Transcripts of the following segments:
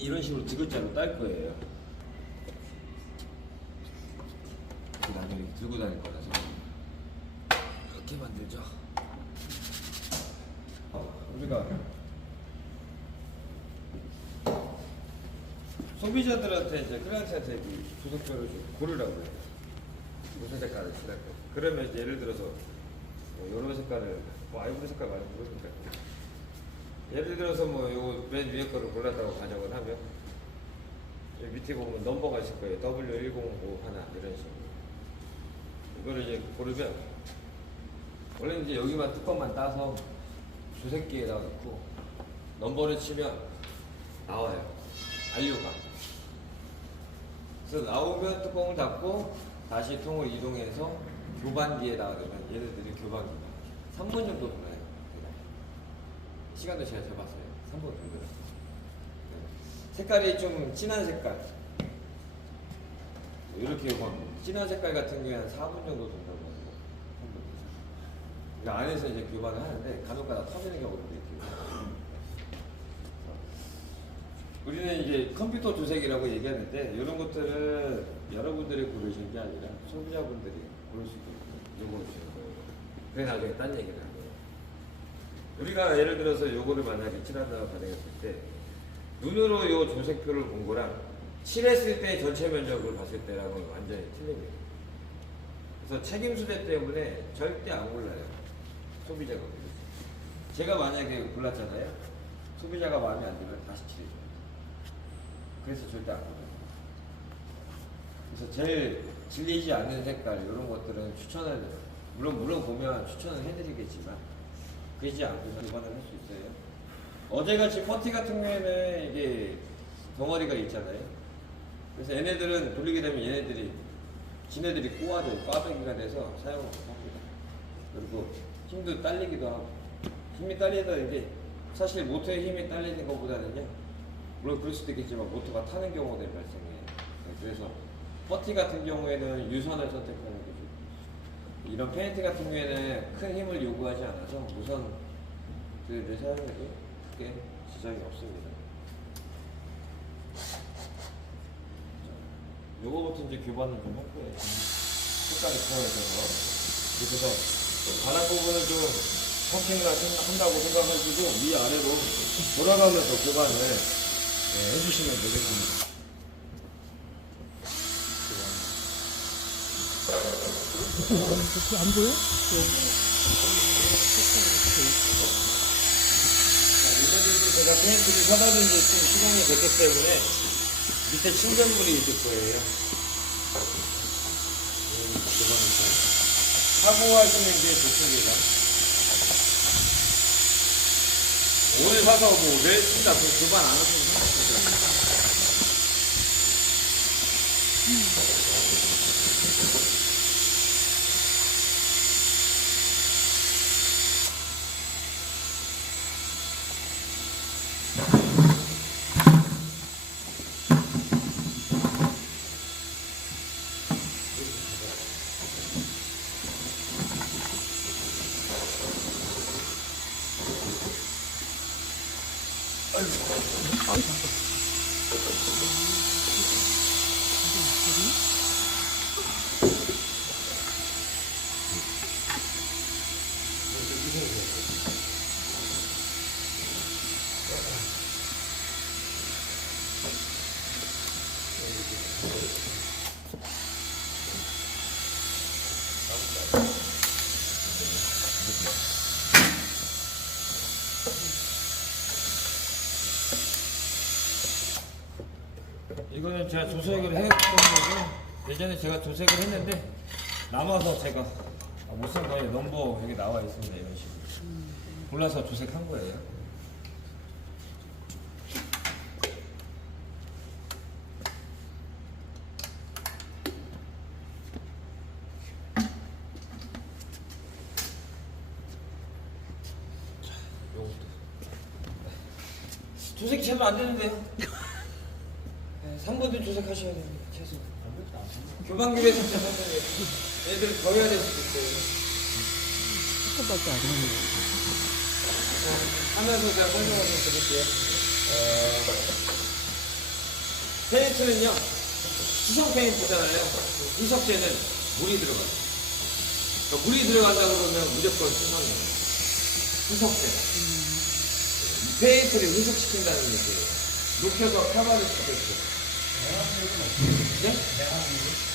이런 식으로 디귿자로 딸 거예요. 나중에 이렇게 들고 다닐 거라서 이렇게 만들죠. 우리가 소비자들한테 이제 클라이언트한테 조석표를 고르라고 해요. 무슨 색깔을 칠할 거. 그러면 이제 예를 들어서 뭐 이런 색깔을 뭐 아이보리 색깔 말고 이런 색깔. 예를 들어서 뭐 요 맨 위에 거를 골랐다고 가정을 하면 여기 밑에 보면 넘버가 있을 거예요. W105 하나 이런 식으로. 이거를 이제 고르면 원래 이제 여기만 뚜껑만 따서 주색기에다 넣고 넘버를 치면 나와요. 안료가. 그래서 나오면 뚜껑을 닫고 다시 통을 이동해서 교반기에다가 넣으면 얘네들이 교반기 3분 정도 돌아요. 시간도 제가 재봤어요. 3분 정도. 색깔이 좀 진한 색깔. 이렇게 진한 색깔 같은 경우에 한 4분 정도 된다고 하고 3분. 그러니까 안에서 이제 교반을 하는데 간혹가다 터지는 경우도 있고. 우리는 이제 컴퓨터 조색이라고 얘기하는데 이런 것들은 여러분들이 고르시는 게 아니라 소비자분들이 고를 수 있거든요. 요거를 주는 거예요. 그게 나중에 딴 얘기를 하는 거예요. 우리가 예를 들어서 요거를 만약에 칠한다고 가정했을 때 눈으로 요 조색표를 본 거랑 칠했을 때 전체 면적을 봤을 때랑은 완전히 틀립니다. 그래서 책임 소재 때문에 절대 안 골라요. 소비자가. 제가 만약에 골랐잖아요. 소비자가 마음에 안 들면 다시 칠해줘요. 그래서 절대 안 골라요. 그래서 제일 질리지 않는 색깔 이런 것들은 추천을 물론 보면 추천을 해드리겠지만 그러지 않고서 교반을 할 수 있어요. 어제같이 퍼티 같은 경우에는 이게 덩어리가 있잖아요. 그래서 얘네들은 돌리게 되면 지네들이 꼬아져요. 꽈배기가 돼서 사용을 못합니다. 그리고 힘도 딸리기도 하고 힘이 딸리는 게 사실 모터에 힘이 딸리는 것보다는요. 물론 그럴 수도 있겠지만 모터가 타는 경우들이 발생해요. 그래서 퍼티 같은 경우에는 유선을 선택하는 거죠. 이런 페인트 같은 경우에는 큰 힘을 요구하지 않아서 무선들을 사용해도 크게 지장이 없습니다. 요거부터 이제 교반을 좀 할 거예요. 색깔이 표현해서. 그래서 바닥 부분을 좀 펌핑을 한다고 생각하시고 위아래로 돌아가면서 교반을 해주시면 되겠습니다. 안 보여? 제가 페인트를 사다 준 지 좀 시간이 됐기 때문에 밑에 침전물이 있을 거예요. 사고하시는 게 좋습니다. 오늘 사서 뭐 매일 쓴다 그럼 교반 안 하시면 상관없어요. 이거는 제가 조색을 했던 거고 예전에 제가 조색을 했는데 남아서 제가 못 쓴 거예요. 넘버 여기 나와 있습니다. 이런 식으로 골라서 조색한 거예요. 자, 요것도 조색이 제면 안 되는데요. 3분도 조색하셔야 됩니다. 최소. 교반기에서 조색하셔야 애들 더 해야 될 수도 있어요. 조금밖에 안 하는 하면서 제가 설명을 좀 드릴게요. 페인트는요, 수성 페인트잖아요. 희석제는 물이 들어가요. 그러니까 물이 들어간다 그러면 무조건 수성이에요. 희석제. 이 페인트를 희석시킨다는 얘기예요. 녹여서 카바를 시켰죠. 네?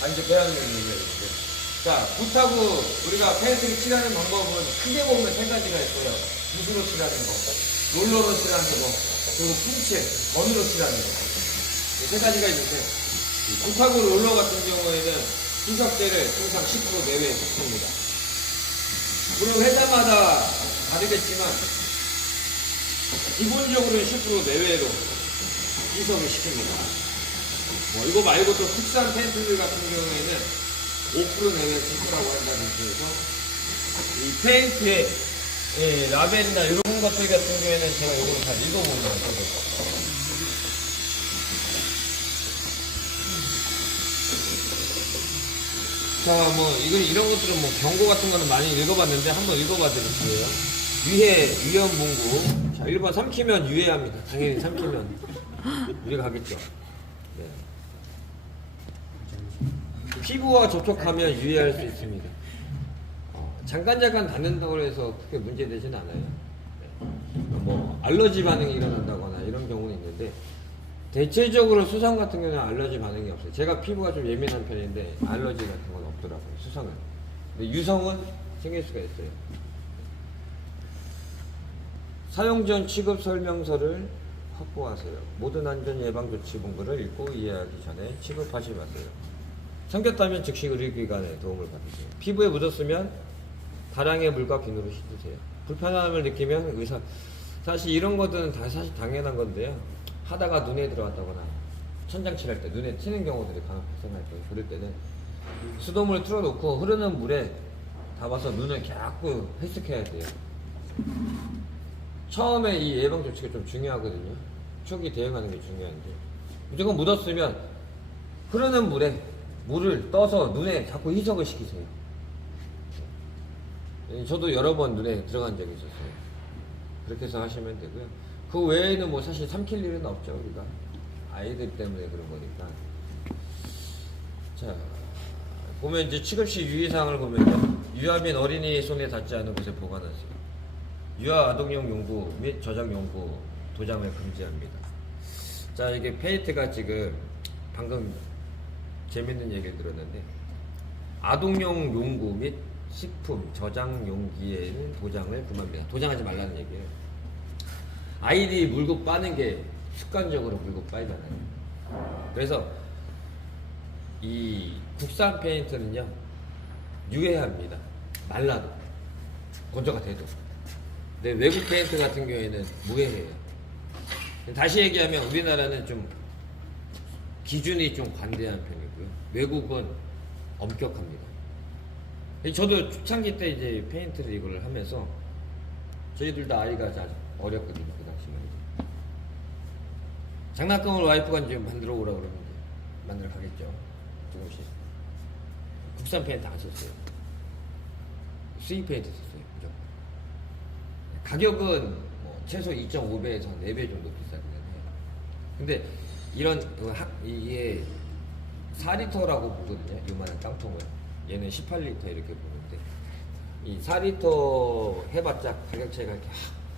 아니, 이제 배합률 얘기해요. 자, 붓하고 우리가 페인트를 칠하는 방법은 크게 보면 세 가지가 있어요. 붓으로 칠하는 거, 롤러로 칠하는 거, 그리고 풍칠, 건으로 칠하는 거. 세 가지가 있는데, 붓하고 롤러 같은 경우에는 희석제를 통상 10% 내외에 붓습니다. 물론 회사마다 다르겠지만, 기본적으로는 10% 내외로 희석을 시킵니다. 이거 말고 또 특수한 페인트들 같은 경우에는 5% 내외 지수라고 한다든지 해서 이 페인트의 라벨이나 이런 것들 같은 경우에는 제가 이걸 다 읽어보면 자, 이런 것들은 경고 같은 거는 많이 읽어봤는데 한번 읽어봐 드릴게요. 위험문구. 자, 1번 삼키면 유해합니다. 당연히 삼키면 유해 가겠죠. 네. 피부와 접촉하면 유해할 수 있습니다. 잠깐 닿는다고 해서 크게 문제되진 않아요. 네. 알러지 반응이 일어난다거나 이런 경우는 있는데 대체적으로 수성 같은 경우는 알러지 반응이 없어요. 제가 피부가 좀 예민한 편인데 알러지 같은 건 없더라고요. 수성은. 근데 유성은 생길 수가 있어요. 사용 전 취급 설명서를 확보하세요. 모든 안전 예방 조치 문구를 읽고 이해하기 전에 취급하지 마세요. 생겼다면 즉시 의료기관의 도움을 받으세요. 피부에 묻었으면 다량의 물과 비누로 씻으세요. 불편함을 느끼면 의사. 사실 이런 것들은 다 사실 당연한 건데요. 하다가 눈에 들어갔다거나 천장 칠할 때 눈에 튀는 경우들이 간혹 발생할 거예요. 그럴 때는 수돗물을 틀어놓고 흐르는 물에 담아서 눈을 갸고 헬스케야 돼요. 처음에 이 예방 조치가 좀 중요하거든요. 초기 대응하는 게 중요한데 무조건 묻었으면 흐르는 물에 물을 떠서 눈에 자꾸 희석을 시키세요. 저도 여러 번 눈에 들어간 적이 있었어요. 그렇게 해서 하시면 되고요. 그 외에는 사실 삼킬 일은 없죠. 우리가 아이들 때문에 그런 거니까. 자, 보면 이제 취급 시 유의사항을 보면요. 유아 및 어린이 손에 닿지 않은 곳에 보관하세요. 유아 아동용 용구 및 저장 용구 도장을 금지합니다. 자, 이게 페인트가 지금 방금 재밌는 얘기를 들었는데 아동용 용구 및 식품 저장 용기에는 도장을 금합니다. 도장하지 말라는 얘기예요. 아이들이 물고 빠는 게 습관적으로 물고 빠이잖아요. 그래서 이 국산 페인트는요 유해합니다. 말라도 건조가 돼도. 근데 외국 페인트 같은 경우에는 무해해요. 다시 얘기하면 우리나라는 좀 기준이 좀 관대한 편이고요. 외국은 엄격합니다. 저도 초창기 때 이제 페인트를 이걸 하면서 저희들 다 아이가 잘 어렸거든요. 그 당시만 이제. 장난감을 와이프가 이제 만들어 오라고 그러면 만들어 가겠죠. 조금씩. 국산 페인트 안 썼어요. 수입 페인트 썼어요. 그죠? 가격은 최소 2.5배에서 4배 정도 비싸거든요. 근데 이런 이게 4리터라고 보거든요. 요만한 깡통을. 얘는 18리터 이렇게 보는데 이 4리터 해봤자 가격 차이가 이렇게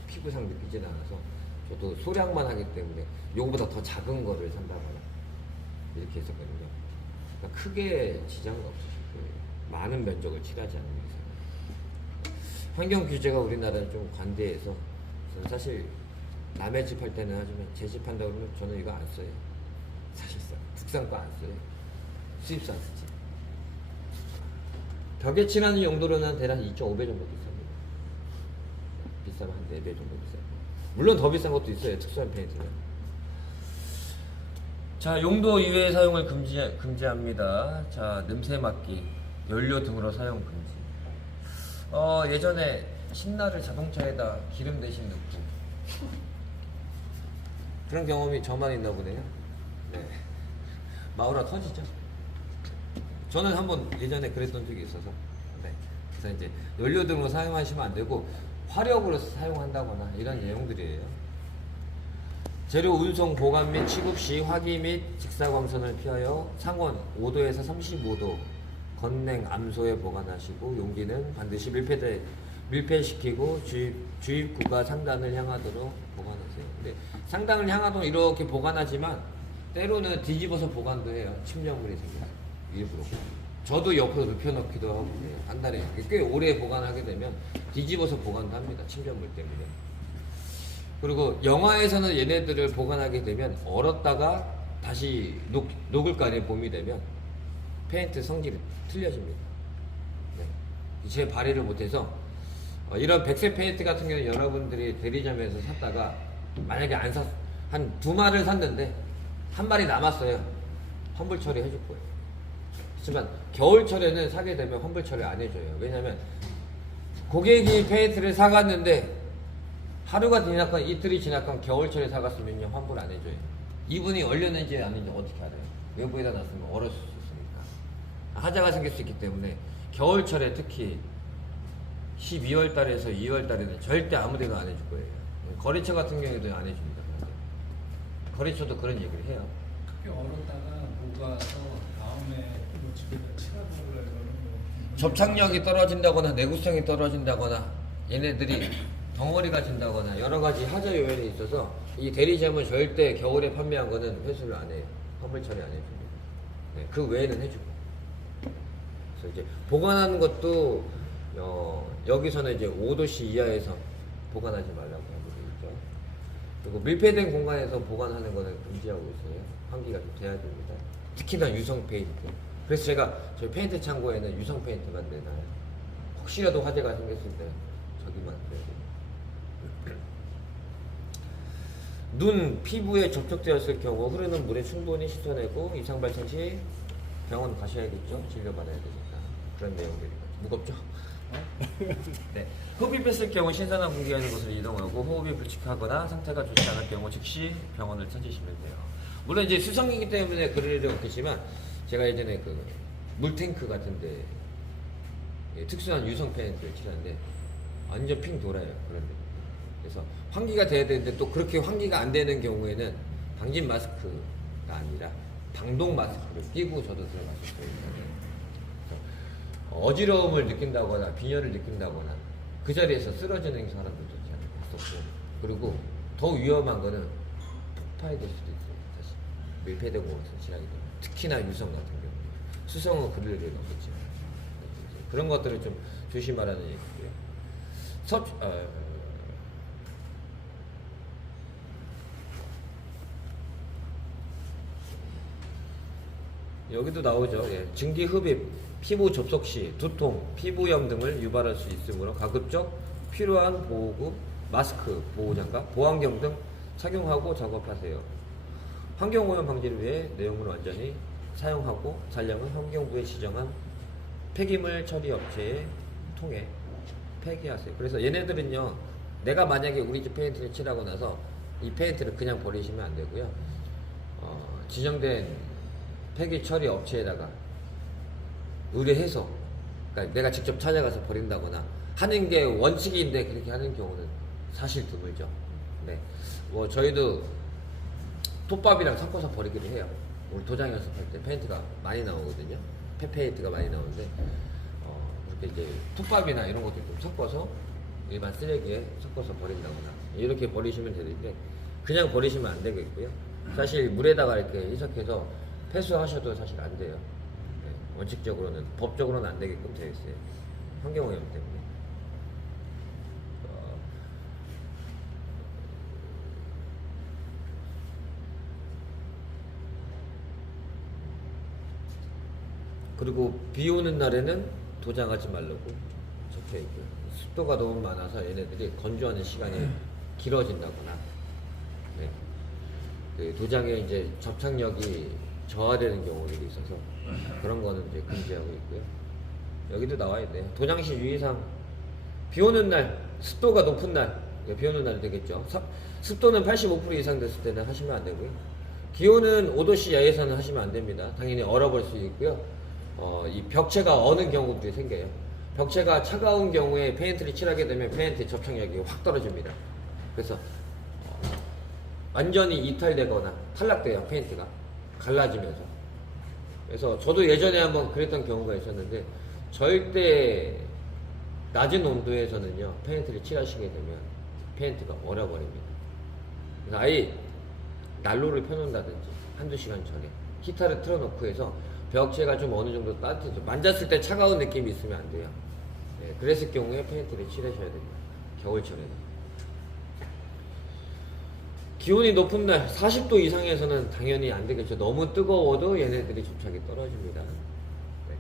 피부상 느끼진 않아서 저도 소량만 하기 때문에 요거보다 더 작은 거를 산다거나 이렇게 했었거든요. 그러니까 크게 지장은 없었어요. 많은 면적을 칠하지 않는 이상. 환경 규제가 우리나라는 좀 관대해서 저는 사실 남의 집 할 때는 하지만 제 집 한다고 그러면 저는 이거 안 써요. 사실상 국산 거 안 써요. 수입산 쓰지. 벽에 칠하는 용도로는 대략 2.5배 정도 비쌉니다. 비싸면 한 4배 정도 비싸요. 물론 더 비싼 것도 있어요. 특수한 페인트는. 자, 용도 이외의 사용을 금지합니다. 자, 냄새 맡기, 연료 등으로 사용 금지. 예전에 신나를 자동차에다 기름 대신 넣고 그런 경험이 저만 있나 보네요. 네. 마우라 터지죠. 저는 한번 예전에 그랬던 적이 있어서. 네. 그래서 이제 연료 등으로 사용하시면 안 되고 화력으로 사용한다거나 이런 내용들이에요. 재료 운송, 보관 및 취급 시 화기 및 직사광선을 피하여 상온 5도에서 35도 건냉 암소에 보관하시고 용기는 반드시 밀폐시키고 주입구가 상단을 향하도록 보관하세요. 근데 상단을 향하도록 이렇게 보관하지만 때로는 뒤집어서 보관도 해요. 침전물이 생겨서 일부러. 저도 옆으로 눕혀놓기도 하고 한 달에 꽤 오래 보관하게 되면 뒤집어서 보관도 합니다. 침전물 때문에. 그리고 영화에서는 얘네들을 보관하게 되면 얼었다가 다시 녹을 거 아니에요. 봄이 되면 페인트 성질이 틀려집니다. 네. 제 발휘를 못해서 이런 백색 페인트 같은 경우는 여러분들이 대리점에서 샀다가 만약에 한 2마리를 샀는데 한 마리 남았어요. 환불 처리 해줄 거예요. 하지만 겨울철에는 사게 되면 환불 처리 안 해줘요. 왜냐면 고객이 페인트를 사갔는데 하루가 지나건 이틀이 지나건 겨울철에 사갔으면요 환불 안 해줘요. 이분이 얼렸는지 아닌지 어떻게 알아요? 외부에다 놨으면 얼었을 수 있으니까 하자가 생길 수 있기 때문에 겨울철에 특히 12월 달에서 2월 달에는 절대 아무데도 안 해줄 거예요. 거래처 같은 경우에도 안 해줍니다. 거래처도 그런 얘기를 해요. 그게 얼었다가 녹아서 다음에 뭐 집에다 칠하고 그러면 접착력이 떨어진다거나 내구성이 떨어진다거나 얘네들이 덩어리가 진다거나 여러 가지 하자 요인이 있어서 이 대리점은 절대 겨울에 판매한 거는 회수를 안 해요. 환불 처리 안 해줍니다. 네, 그 외에는 해주고. 그래서 이제 보관하는 것도 여기서는 이제 5도씨 이하에서 보관하지 말라고 하고 있죠. 그리고 밀폐된 공간에서 보관하는 거는 금지하고 있어요. 환기가 좀 돼야 됩니다. 특히나 유성 페인트. 그래서 제가 저희 페인트 창고에는 유성 페인트만 내놔요. 혹시라도 화재가 생겼을 때 저기만 돼야 돼요. 눈, 피부에 접촉되었을 경우 흐르는 물에 충분히 씻어내고 이상 발생 시 병원 가셔야겠죠. 진료받아야 되니까. 그런 내용들이 무겁죠? 네. 호흡이 뺐을 경우 신선한 공기가 있는 곳으로 이동하고 호흡이 불측하거나 상태가 좋지 않을 경우 즉시 병원을 찾으시면 돼요. 물론 이제 수성이기 때문에 그럴 일은 없겠지만 제가 예전에 그 물탱크 같은데 특수한 유성 페인트를 칠하는데 완전 핑 돌아요. 그런데 그래서 환기가 돼야 되는데 또 그렇게 환기가 안 되는 경우에는 방진 마스크가 아니라 방독 마스크를 끼고 저도 들어갔었어요. 어지러움을 느낀다거나 빈혈을 느낀다거나 그 자리에서 쓰러지는 사람들도 있었고 그리고 더 위험한 거는 폭파이 될 수도 있어요. 사실 밀폐되고 지나게 되면 특히나 유성 같은 경우 수성은 그럴 일은 없겠지만 그런 것들을 좀 조심하라는 얘기고요. 여기도 나오죠. 예. 증기 흡입, 피부 접촉 시 두통, 피부염 등을 유발할 수 있으므로 가급적 필요한 보호구, 마스크, 보호장갑, 보안경 등 착용하고 작업하세요. 환경오염 방지를 위해 내용을 완전히 사용하고 잔량은 환경부에 지정한 폐기물 처리 업체에 통해 폐기하세요. 그래서 얘네들은요, 내가 만약에 우리 집 페인트를 칠하고 나서 이 페인트를 그냥 버리시면 안 되고요. 지정된 폐기 처리 업체에다가 의뢰해서, 그러니까 내가 직접 찾아가서 버린다거나 하는 게 원칙인데 그렇게 하는 경우는 사실 드물죠. 네. 뭐 저희도 톱밥이랑 섞어서 버리기도 해요. 우리 도장 연습할 때 페인트가 많이 나오거든요. 폐페인트가 많이 나오는데 그렇게 이제 톱밥이나 이런 것들 좀 섞어서 일반 쓰레기에 섞어서 버린다거나 이렇게 버리시면 되는데 그냥 버리시면 안 되겠고요. 사실 물에다가 이렇게 희석해서 폐수하셔도 사실 안 돼요. 네. 원칙적으로는 법적으로는 안 되게끔 되어 있어요. 환경오염 때문에. 그리고 비 오는 날에는 도장하지 말라고 적혀 있고요. 습도가 너무 많아서 얘네들이 건조하는 시간이 길어진다거나, 네. 그 도장에 이제 접착력이 저하되는 경우들이 있어서 그런 거는 이제 금지하고 있고요. 여기도 나와 있네요. 도장 시 유의사항. 비 오는 날, 습도가 높은 날, 비 오는 날 되겠죠. 습도는 85% 이상 됐을 때는 하시면 안 되고요. 기온은 5도씨 이하에서는 하시면 안 됩니다. 당연히 얼어버릴 수 있고요. 이 벽체가 어는 경우들이 생겨요. 벽체가 차가운 경우에 페인트를 칠하게 되면 페인트 접착력이 확 떨어집니다. 그래서 완전히 이탈되거나 탈락돼요. 페인트가 갈라지면서. 그래서 저도 예전에 한번 그랬던 경우가 있었는데 절대 낮은 온도에서는요 페인트를 칠하시게 되면 페인트가 얼어버립니다. 그래서 아예 난로를 펴놓는다든지 한두 시간 전에 히터를 틀어놓고 해서 벽체가 좀 어느 정도 따뜻해져 만졌을 때 차가운 느낌이 있으면 안 돼요. 네, 그랬을 경우에 페인트를 칠하셔야 됩니다. 겨울철에는. 기온이 높은 날 40도 이상에서는 당연히 안 되겠죠. 너무 뜨거워도 얘네들이 접착이 떨어집니다. 네.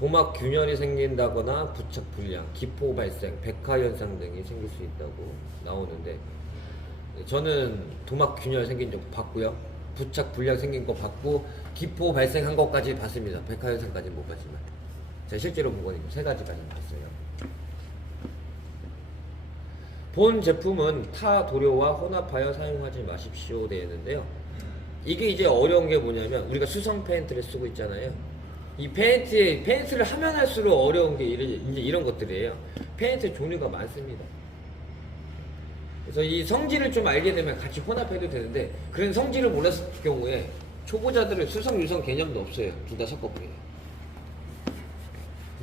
도막 균열이 생긴다거나 부착 불량, 기포 발생, 백화 현상 등이 생길 수 있다고 나오는데 저는 도막 균열 생긴 적 봤고요. 부착 불량 생긴 거 봤고 기포 발생한 것까지 봤습니다. 백화 현상까지 못 봤지만 제가 실제로 본 거니까 세 가지까지 봤어요. 본 제품은 타 도료와 혼합하여 사용하지 마십시오 되어 있는데요. 이게 이제 어려운 게 뭐냐면 우리가 수성 페인트를 쓰고 있잖아요. 이 페인트를 하면 할수록 어려운 게 이제 이런 것들이에요. 페인트 종류가 많습니다. 그래서 이 성질을 좀 알게 되면 같이 혼합해도 되는데 그런 성질을 몰랐을 경우에 초보자들은 수성 유성 개념도 없어요. 둘 다 섞어버려요.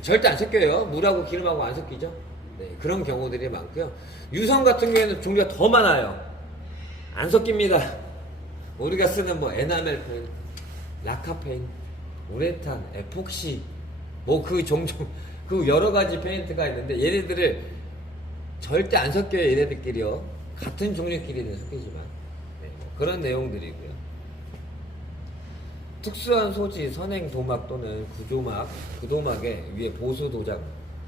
절대 안 섞여요. 물하고 기름하고 안 섞이죠. 네, 그런 경우들이 많고요. 유성 같은 경우에는 종류가 더 많아요. 안 섞입니다. 우리가 쓰는 뭐 에나멜 페인, 라카페인, 우레탄, 에폭시 뭐 그 종종 그 여러 가지 페인트가 있는데 얘네들을 절대 안 섞여요. 얘네들끼리요. 같은 종류끼리는 섞이지만 네, 뭐 그런 내용들이고요. 특수한 소지, 선행 도막 또는 구도막의 위에 보수 도장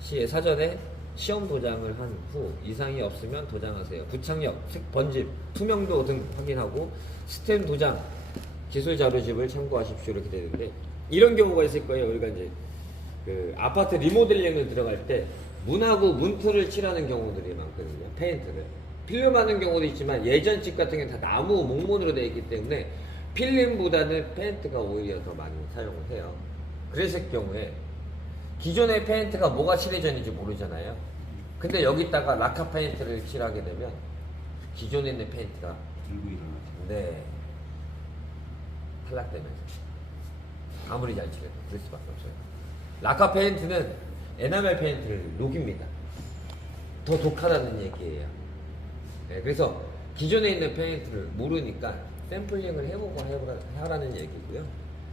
시에 사전에 시험 도장을 한 후 이상이 없으면 도장하세요. 부착력, 색 번짐, 투명도 등 확인하고 스템 도장, 기술 자료집을 참고하십시오 이렇게 되는데 이런 경우가 있을 거예요. 우리가 이제 그 아파트 리모델링을 들어갈 때 문하고 문틀을 칠하는 경우들이 많거든요. 페인트를 필름하는 경우도 있지만 예전 집 같은 경우는 다 나무 목문으로 되어 있기 때문에 필름보다는 페인트가 오히려 더 많이 사용을 해요. 그랬을 경우에 기존의 페인트가 뭐가 칠해져 있는지 모르잖아요. 근데 여기다가 라카 페인트를 칠하게 되면 기존에 있는 페인트가 들고 일어나죠. 네 탈락되면서 아무리 잘 칠해도 그럴 수밖에 없어요. 라카 페인트는 에나멜 페인트를 녹입니다. 더 독하다는 얘기예요. 네, 그래서 기존에 있는 페인트를 모르니까 샘플링을 해보고 하라는 얘기고요.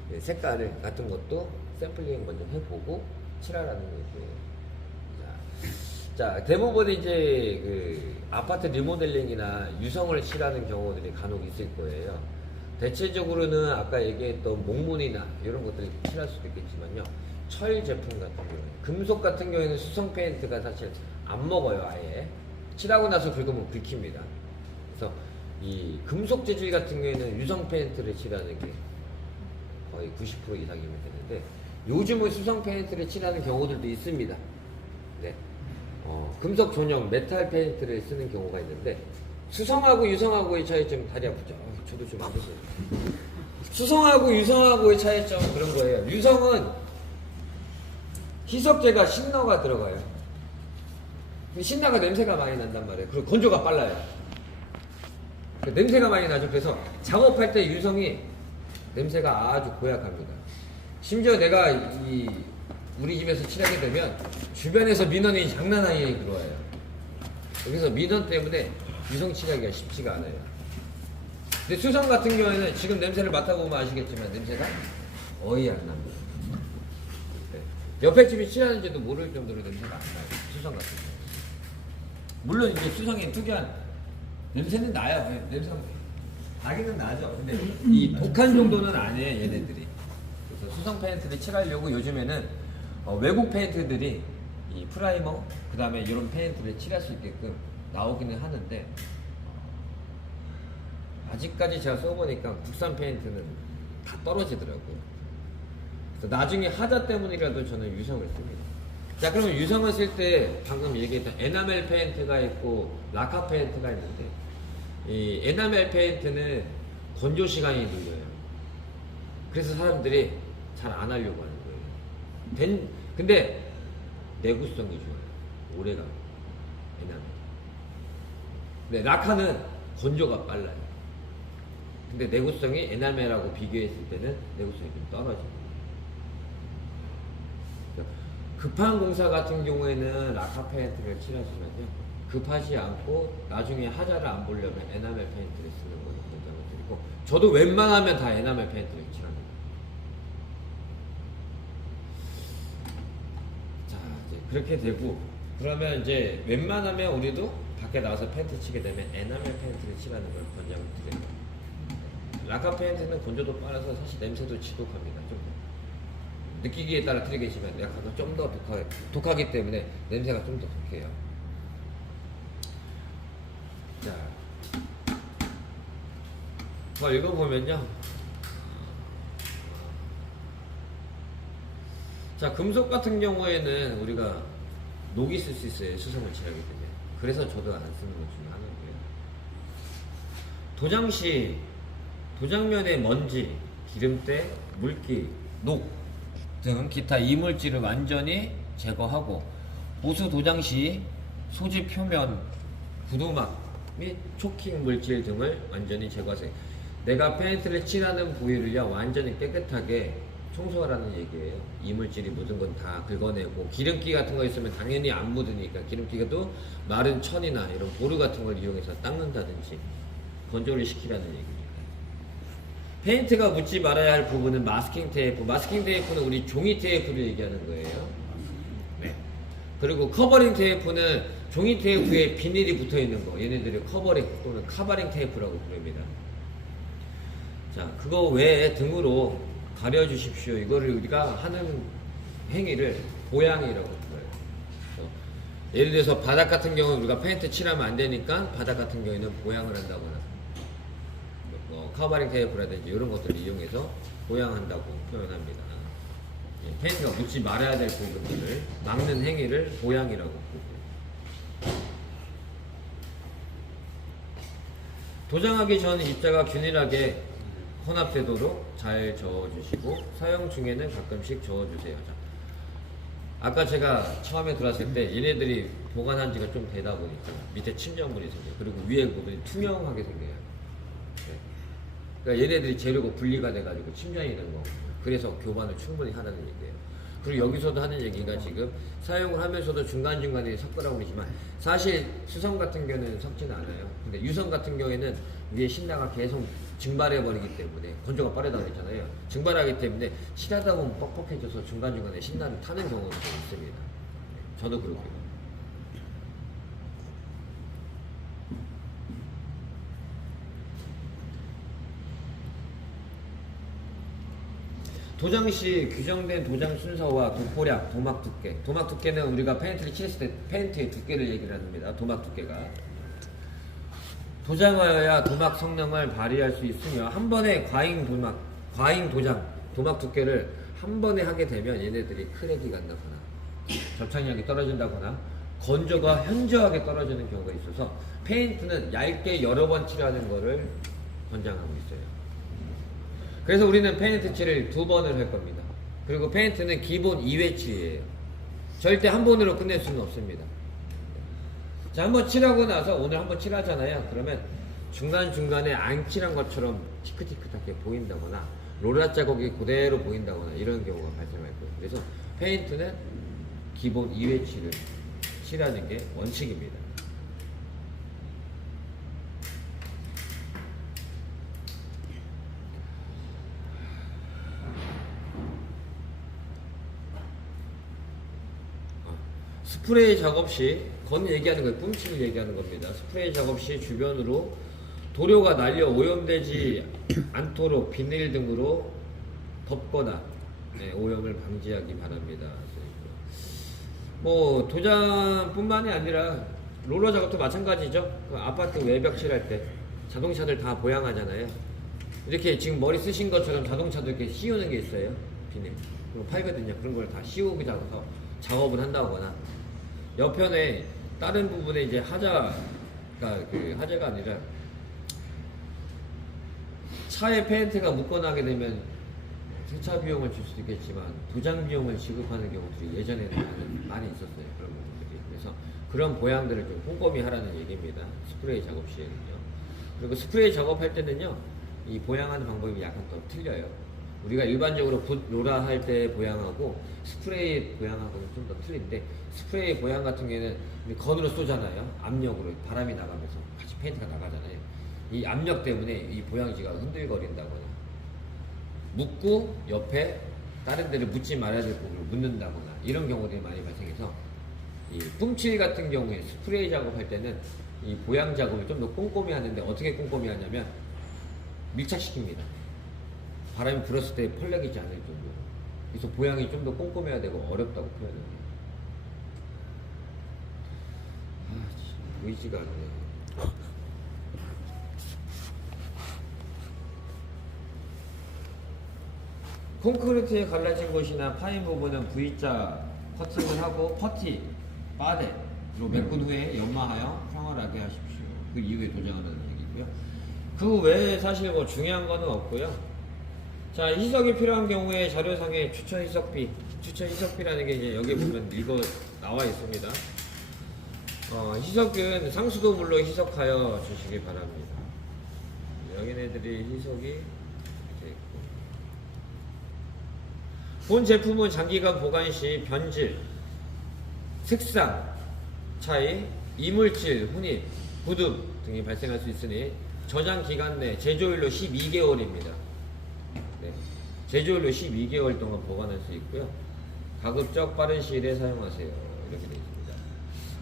네, 색깔 같은 것도 샘플링 먼저 해보고 칠하라는 얘기예요. 자, 대부분 이제 그 아파트 리모델링이나 유성을 칠하는 경우들이 간혹 있을 거예요. 대체적으로는 아까 얘기했던 목문이나 이런 것들을 칠할 수도 있겠지만요. 철 제품 같은 경우에 금속 같은 경우에는 수성 페인트가 사실 안 먹어요. 아예 칠하고 나서 긁으면 긁힙니다. 그래서 이 금속 재질 같은 경우에는 유성 페인트를 칠하는 게 거의 90% 이상이면 되는데 요즘은 수성 페인트를 칠하는 경우들도 있습니다. 네. 금속 전용 메탈 페인트를 쓰는 경우가 있는데 수성하고 유성하고의 차이점은 다리 아프죠. 저도 좀 아프세요. 수성하고 유성하고의 차이점은 그런 거예요. 유성은 희석제가 신너가 들어가요. 신나가 냄새가 많이 난단 말이에요. 그리고 건조가 빨라요. 냄새가 많이 나죠. 그래서 작업할 때 유성이 냄새가 아주 고약합니다. 심지어 내가 우리 집에서 칠하게 되면 주변에서 민원이 장난 아니게 들어와요. 여기서 민원 때문에 유성 칠하기가 쉽지가 않아요. 근데 수성 같은 경우에는 지금 냄새를 맡아보면 아시겠지만 냄새가 거의 안 납니다. 네. 옆에 집이 칠하는지도 모를 정도로 냄새가 안 나요. 수성 같은 경우. 물론 이제 수성의 특이한 냄새는 나요. 냄새가 나기는 나죠. 근데 이 독한 정도는 아니에요. 얘네들이. 그래서 수성 페인트를 칠하려고 요즘에는 외국 페인트들이 이 프라이머 그 다음에 이런 페인트를 칠할 수 있게끔 나오기는 하는데 아직까지 제가 써보니까 국산 페인트는 다 떨어지더라고요. 그래서 나중에 하자 때문이라도 저는 유성을 씁니다. 자, 그러면 유성을 쓸 때 방금 얘기했던 에나멜 페인트가 있고 라카 페인트가 있는데 이 에나멜 페인트는 건조 시간이 늘려요. 그래서 사람들이 잘 안 하려고 하는 거예요. 근데 내구성이 좋아요. 오래가요. 에나멜. 네, 라카는 건조가 빨라요. 근데 내구성이 에나멜하고 비교했을 때는 내구성이 좀 떨어집니다. 급한 공사 같은 경우에는 라카 페인트를 칠하시면요, 급하지 않고 나중에 하자를 안 보려면 에나멜 페인트를 쓰는 걸 권장을 드리고, 저도 웬만하면 다 에나멜 페인트를 칠합니다. 자, 이제 그렇게 되고, 그러면 이제 웬만하면 우리도 밖에 나가서 페인트 치게 되면 에나멜 페인트를 칠하는 걸 권장을 드립니다. 라카 페인트는 건조도 빨라서 사실 냄새도 지독합니다. 좀 느끼기에 따라 틀리겠지만 라카가 좀 더 독하기 때문에 냄새가 좀 더 독해요. 자, 읽어보면요. 자, 금속 같은 경우에는 우리가 녹이 쓸 수 있어요. 수성을 칠하기 때문에. 그래서 저도 안 쓰는 것 중에 하나고요. 도장 시 도장면의 먼지, 기름때, 물기, 녹 등 기타 이물질을 완전히 제거하고, 보수 도장 시 소지 표면, 부두막 및 초킹 물질 등을 완전히 제거하세요. 내가 페인트를 칠하는 부위를요 완전히 깨끗하게 청소하라는 얘기예요. 이물질이 묻은 건 다 긁어내고, 기름기 같은 거 있으면 당연히 안 묻으니까 기름기가도 마른 천이나 이런 보루 같은 걸 이용해서 닦는다든지 건조를 시키라는 얘기입니다. 페인트가 묻지 말아야 할 부분은 마스킹 테이프. 마스킹 테이프는 우리 종이 테이프를 얘기하는 거예요. 네. 그리고 커버링 테이프는 종이 테이프에 비닐이 붙어 있는 거, 얘네들이 커버링 또는 카바링 테이프라고 부릅니다. 자, 그거 외에 등으로 가려 주십시오. 이거를 우리가 하는 행위를 보양이라고 불러요. 예를 들어서 바닥 같은 경우는 우리가 페인트 칠하면 안 되니까 바닥 같은 경우에는 보양을 한다거나, 커버링 테이프라든지 이런 것들을 이용해서 보양한다고 표현합니다. 페인트가 묻지 말아야 될 부분들을 막는 행위를 보양이라고 부릅니다. 도장하기 전 입자가 균일하게 혼합되도록 잘 저어주시고, 사용 중에는 가끔씩 저어주세요. 자, 아까 제가 처음에 들어왔을 때 얘네들이 보관한 지가 좀 되다 보니까 밑에 침전물이 생겨요. 그리고 위에 부분이 투명하게 생겨요. 그러니까 얘네들이 재료가 분리가 돼가지고 침전이 된 거고, 그래서 교반을 충분히 하라는 얘기예요. 그리고 여기서도 하는 얘기가 지금 사용을 하면서도 중간중간에 섞으라고 그러지만 사실 수성 같은 경우는 섞지는 않아요. 근데 유성 같은 경우에는 위에 신나가 계속 증발해 버리기 때문에, 건조가 빠르다고 그랬잖아요. 증발하기 때문에 칠하다 보면 뻑뻑해져서 중간중간에 신나를 타는 경우도 있습니다. 저도 그렇고요. 도장 시 규정된 도장 순서와 도포량, 도막 두께. 도막 두께는 우리가 페인트를 칠했을 때 페인트의 두께를 얘기를 합니다. 도막 두께가. 도장하여야 도막 성능을 발휘할 수 있으며, 한 번에 과잉 도장, 도막 두께를 한 번에 하게 되면 얘네들이 크랙이 간다거나 접착력이 떨어진다거나 건조가 현저하게 떨어지는 경우가 있어서 페인트는 얇게 여러 번 칠하는 거를 권장하고 있어요. 그래서 우리는 페인트 칠을 2번을 할 겁니다. 그리고 페인트는 기본 2회 칠이에요. 절대 한 번으로 끝낼 수는 없습니다. 자, 한번 칠하고 나서 오늘 한번 칠하잖아요. 그러면 중간중간에 안 칠한 것처럼 티크티크하게 보인다거나 롤라 자국이 그대로 보인다거나 이런 경우가 발생할 거예요. 그래서 페인트는 기본 2회 칠을 칠하는 게 원칙입니다. 스프레이 작업 시, 건 얘기하는 거예요. 뿜침을 얘기하는 겁니다. 스프레이 작업 시 주변으로 도료가 날려 오염되지 않도록 비닐 등으로 덮거나 오염을 방지하기 바랍니다. 뭐 도장뿐만이 아니라 롤러 작업도 마찬가지죠. 그 아파트 외벽 칠할 때 자동차들 다 보양하잖아요. 이렇게 지금 머리 쓰신 것처럼 자동차도 이렇게 씌우는 게 있어요. 비닐. 그거 팔거든요. 그런 걸 다 씌우고 자서 작업을 한다거나, 옆편에 다른 부분에 이제 하자가 아니라 차에 페인트가 묻거나 하게 되면 세차 비용을 줄 수도 있겠지만 도장 비용을 지급하는 경우들이 예전에는 많이 있었어요. 그런 부분들이. 그래서 그런 보양들을 좀 꼼꼼히 하라는 얘기입니다. 스프레이 작업 시에는요. 그리고 스프레이 작업할 때는요, 이 보양하는 방법이 약간 더 틀려요. 우리가 일반적으로 붓 로라 할 때 보양하고 스프레이 보양하고는 좀 더 틀린데, 스프레이 보양 같은 경우에는 건으로 쏘잖아요. 압력으로 바람이 나가면서 같이 페인트가 나가잖아요. 이 압력 때문에 이 보양지가 흔들거린다거나 묻고 옆에 다른 데를 묻지 말아야 될 부분을 묻는다거나 이런 경우들이 많이 발생해서, 이 뿜칠 같은 경우에 스프레이 작업할 때는 이 보양 작업을 좀 더 꼼꼼히 하는데, 어떻게 꼼꼼히 하냐면 밀착시킵니다. 바람이 불었을 때 펄럭이지 않을 정도로. 그래서 보양이 좀 더 꼼꼼해야 되고 어렵다고 표현합니다. 보이지가 않네요. 콘크리트에 갈라진 곳이나 파인 부분은 V자 커팅을 하고 퍼티, 바데로 메꾼 후에 연마하여 평활하게 하십시오. 그 이후에 도장하는 얘기고요. 그 외에 사실 뭐 중요한 거는 없고요. 자, 희석이 필요한 경우에 자료상에 추천 희석비라는 게 이제 여기 보면 이거 나와 있습니다. 희석은 상수도 물로 희석하여 주시기 바랍니다. 여기네들이 희석이 이렇게 있고, 본 제품은 장기간 보관 시 변질, 색상 차이, 이물질, 혼입, 굳음 등이 발생할 수 있으니 저장 기간 내 제조일로 12개월입니다. 네, 제조일로 12개월 동안 보관할 수 있고요. 가급적 빠른 시일에 사용하세요. 이렇게 되어 있습니다.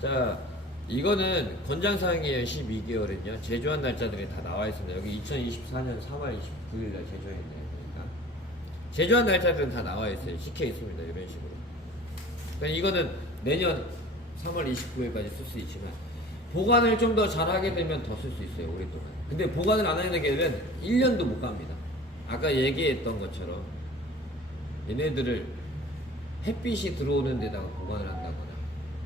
자, 이거는 권장사항이에요. 12개월은요. 제조한 날짜들이 다 나와 있습니다. 여기 2024년 3월 29일 날 제조했네요. 그러니까 제조한 날짜들은 다 나와 있어요. 찍혀 있습니다. 이런 식으로. 그러니까 이거는 내년 3월 29일까지 쓸 수 있지만, 보관을 좀 더 잘하게 되면 더 쓸 수 있어요. 오랫동안. 근데 보관을 안 하게 되면 1년도 못 갑니다. 아까 얘기했던 것처럼 얘네들을 햇빛이 들어오는 데다가 보관을 한다거나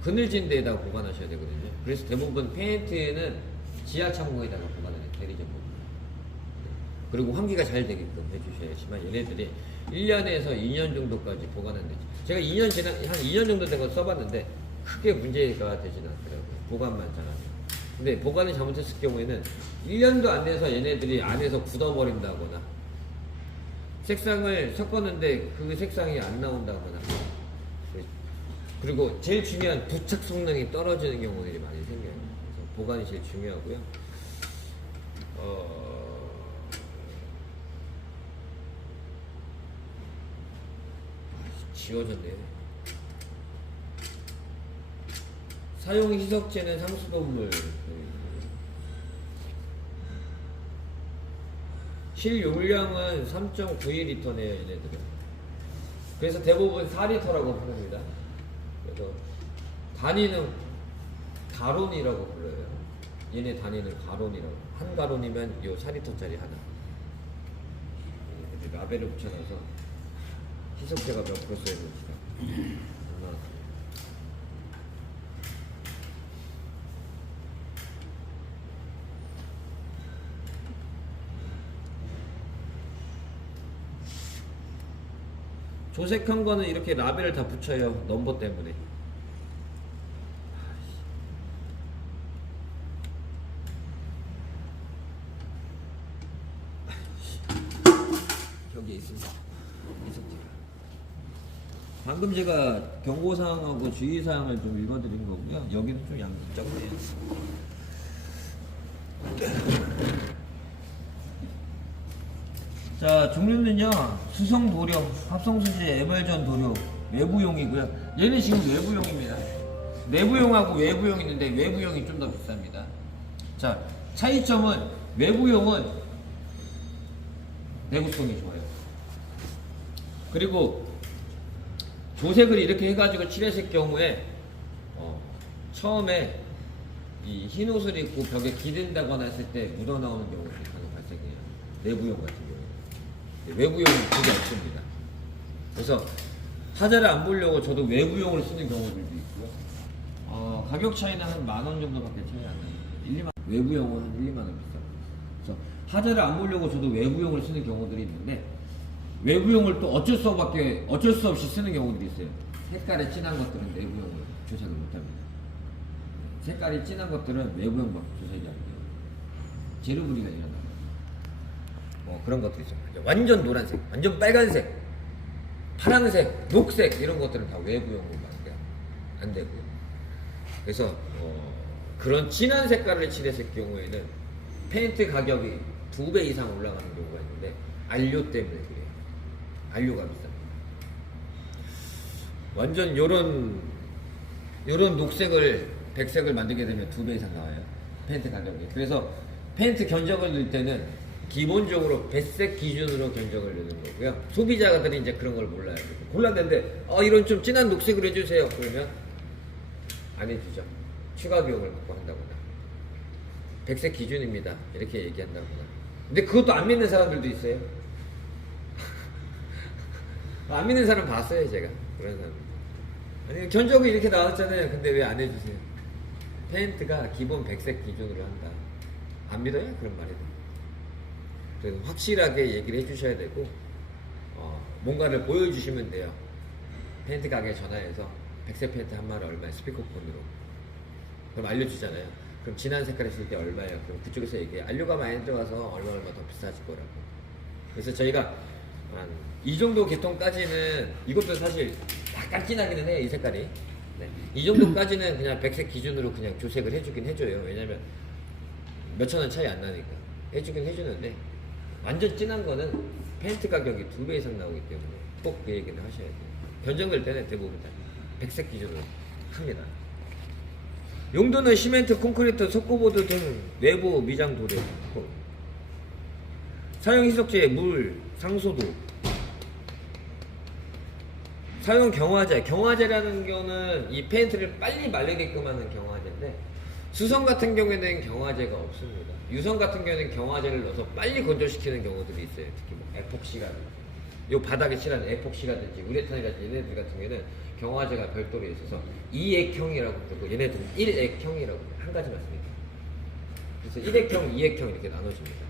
그늘진 데에다가 보관하셔야 되거든요. 그래서 대부분 페인트는 지하 창고에다가 보관을 해요. 대리점 부분. 그리고 환기가 잘 되게끔 해주셔야지만, 얘네들이 1년에서 2년 정도까지 보관은 되죠. 제가 한 2년 정도 된 거 써봤는데 크게 문제가 되지는 않더라고요. 보관만 잘하면. 근데 보관을 잘못했을 경우에는 1년도 안 돼서 얘네들이 안에서 굳어버린다거나, 색상을 섞었는데 그 색상이 안 나온다거나, 그리고 제일 중요한 부착 성능이 떨어지는 경우들이 많이 생겨요. 그래서 보관이 제일 중요하고요. 지워졌네요. 사용 희석제는 상수도물. 실용량은 3.92L네요, 얘네들은. 그래서 대부분 4L라고 부릅니다. 그래서 단위는 가론이라고 불러요. 얘네 단위는 가론이라고. 한 가론이면 요 4L짜리 하나. 이렇게 라벨을 붙여놔서 희석제가 몇 프로 써야 되는지. 조색한 거는 이렇게 라벨을 다 붙여요. 넘버 때문에. 여기 있습니다. 희석제가. 방금 제가 경고사항하고 주의사항을 좀 읽어드린 거고요. 여기는 좀 양이 적네요. 자, 종류는요, 수성 도료, 합성수지, 에멀전 도료, 외부용이고요. 얘는 지금 외부용입니다. 내부용하고 외부용이 있는데 외부용이 좀 더 비쌉니다. 자, 차이점은 외부용은 내구성이 좋아요. 그리고 조색을 이렇게 해가지고 칠했을 경우에 처음에 이 흰 옷을 입고 벽에 기댄다거나 했을 때 묻어나오는 경우가 간혹 발생해요. 내부용 같은 경우에. 외부용은 그게 없습니다. 그래서 하자를 안 보려고 저도 외부용을 쓰는 경우들도 있고요. 가격 차이는 한 10,000원 정도밖에 차이 안 나요. 외부용은 한 1, 2만 원 비싸요. 그래서 하자를 안 보려고 저도 외부용을 쓰는 경우들이 있는데, 외부용을 또 어쩔 수 없이 쓰는 경우들이 있어요. 색깔이 진한 것들은 내부용을 조색을 못합니다. 색깔이 진한 것들은 외부형밖에 조색이 안 돼요. 재료 분리가 일어나요. 그런 것도 있어요. 완전 노란색, 완전 빨간색, 파란색, 녹색 이런 것들은 다 외부형으로밖에 안 되고요. 그래서 그런 진한 색깔을 칠했을 경우에는 페인트 가격이 2배 이상 올라가는 경우가 있는데 안료 때문에 그래요. 안료가 비쌉니다. 완전 요런 녹색을 백색을 만들게 되면 2배 이상 나와요. 페인트 가격이. 그래서 페인트 견적을 넣을 때는 기본적으로 배색 기준으로 견적을 넣는 거고요. 소비자들이 이제 그런 걸 몰라요. 골랐는데 이런 좀 진한 녹색으로 해주세요. 그러면 안 해주죠. 추가 비용을 받고 한다거나 백색 기준입니다. 이렇게 얘기한다거나. 근데 그것도 안 믿는 사람들도 있어요. 안 믿는 사람 봤어요, 제가. 그런 사람. 아니, 견적이 이렇게 나왔잖아요. 근데 왜 안 해주세요? 페인트가 기본 백색 기준으로 한다. 안 믿어요? 그런 말이. 그래서 확실하게 얘기를 해주셔야 되고, 뭔가를 보여주시면 돼요. 페인트 가게에 전화해서 백색 페인트 한 마리 얼마에 스피커폰으로. 그럼 알려주잖아요. 그럼 진한 색깔 했을 때 얼마예요? 그럼 그쪽에서 얘기해. 안료가 많이 들어가서 얼마 더 비싸질 거라고. 그래서 저희가 이 정도 계통까지는, 이것도 사실 약간 진하기는 해요, 이 색깔이. 네. 이 정도까지는 그냥 백색 기준으로 그냥 조색을 해주긴 해줘요. 왜냐면 몇천 원 차이 안 나니까. 해주긴 해주는데, 완전 진한 거는 페인트 가격이 2배 이상 나오기 때문에 꼭 그 얘기는 하셔야 돼요. 견적될 때는 대부분 다 백색 기준으로 합니다. 용도는 시멘트, 콘크리트, 석고보드 등 외부 미장 도료. 사용 희석제, 물, 상소도. 사용 경화제. 경화제라는 경우는 이 페인트를 빨리 말리게끔 하는 경화제인데, 수성 같은 경우에는 경화제가 없습니다. 유성 같은 경우에는 경화제를 넣어서 빨리 건조시키는 경우들이 있어요. 특히 뭐 에폭시라든지, 요 바닥에 칠하는 에폭시라든지 우레탄이라든지 얘네들 같은 경우에는 경화제가 별도로 있어서 2액형이라고 그러고, 얘네들은 1액형이라고 한 가지만 씁니다. 그래서 1액형, 2액형 이렇게 나눠집니다.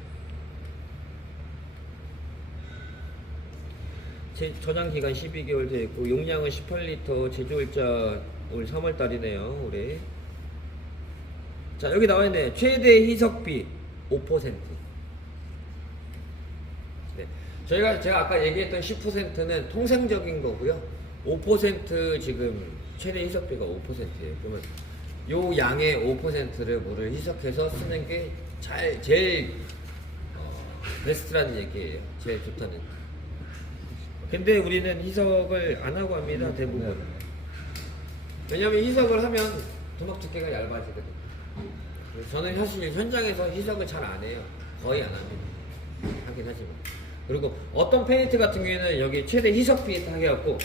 저장 기간 12개월 되어 있고, 용량은 18리터, 제조일자 올 3월달이네요. 올해. 자, 여기 나와 있네. 최대 희석비 5%. 네. 제가 아까 얘기했던 10%는 통상적인 거고요. 5% 지금 최대 희석비가 5%예요. 그러면 요 양의 5%를 물을 희석해서 쓰는 게 제일 베스트라는 얘기예요. 제일 좋다는. 근데 우리는 희석을 안 하고 합니다. 대부분. 왜냐면 희석을 하면 도막 두께가 얇아지거든요. 저는 사실 현장에서 희석을 잘 안 해요. 거의 안 합니다. 하긴 하지만. 그리고 어떤 페인트 같은 경우에는 여기 최대 희석비 딱 해갖고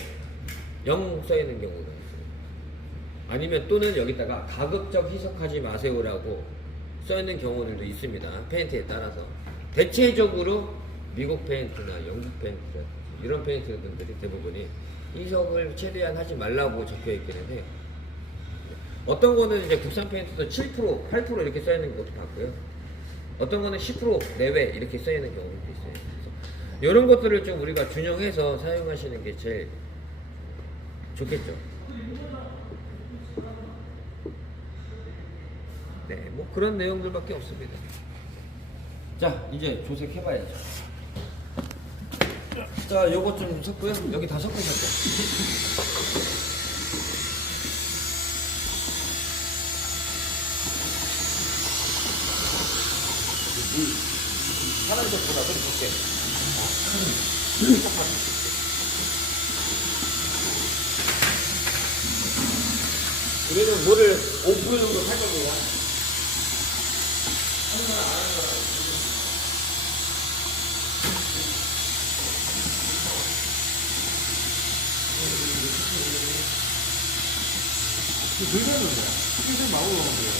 0 써있는 경우가 있어요. 아니면 또는 여기다가 가급적 희석하지 마세요라고 써있는 경우들도 있습니다. 페인트에 따라서. 대체적으로 미국 페인트나 영국 페인트 이런 페인트들이 대부분이 희석을 최대한 하지 말라고 적혀 있기는 해요. 어떤 거는 이제 국산 페인트도 7%, 8% 이렇게 써있는 것도 봤고요. 어떤 거는 10% 내외 이렇게 써있는 경우도 있어요. 그래서 이런 것들을 좀 우리가 균형해서 사용하시는 게 제일 좋겠죠. 네, 뭐 그런 내용들밖에 없습니다. 자, 이제 조색해봐야죠. 자, 요거 좀 섞고요. 여기 다 섞으셨죠? 파란색보다 좀 굵게. 우리는 물을 5% 정도 할 겁니다. 물건은 뭐야? 계속 나오는 거예요.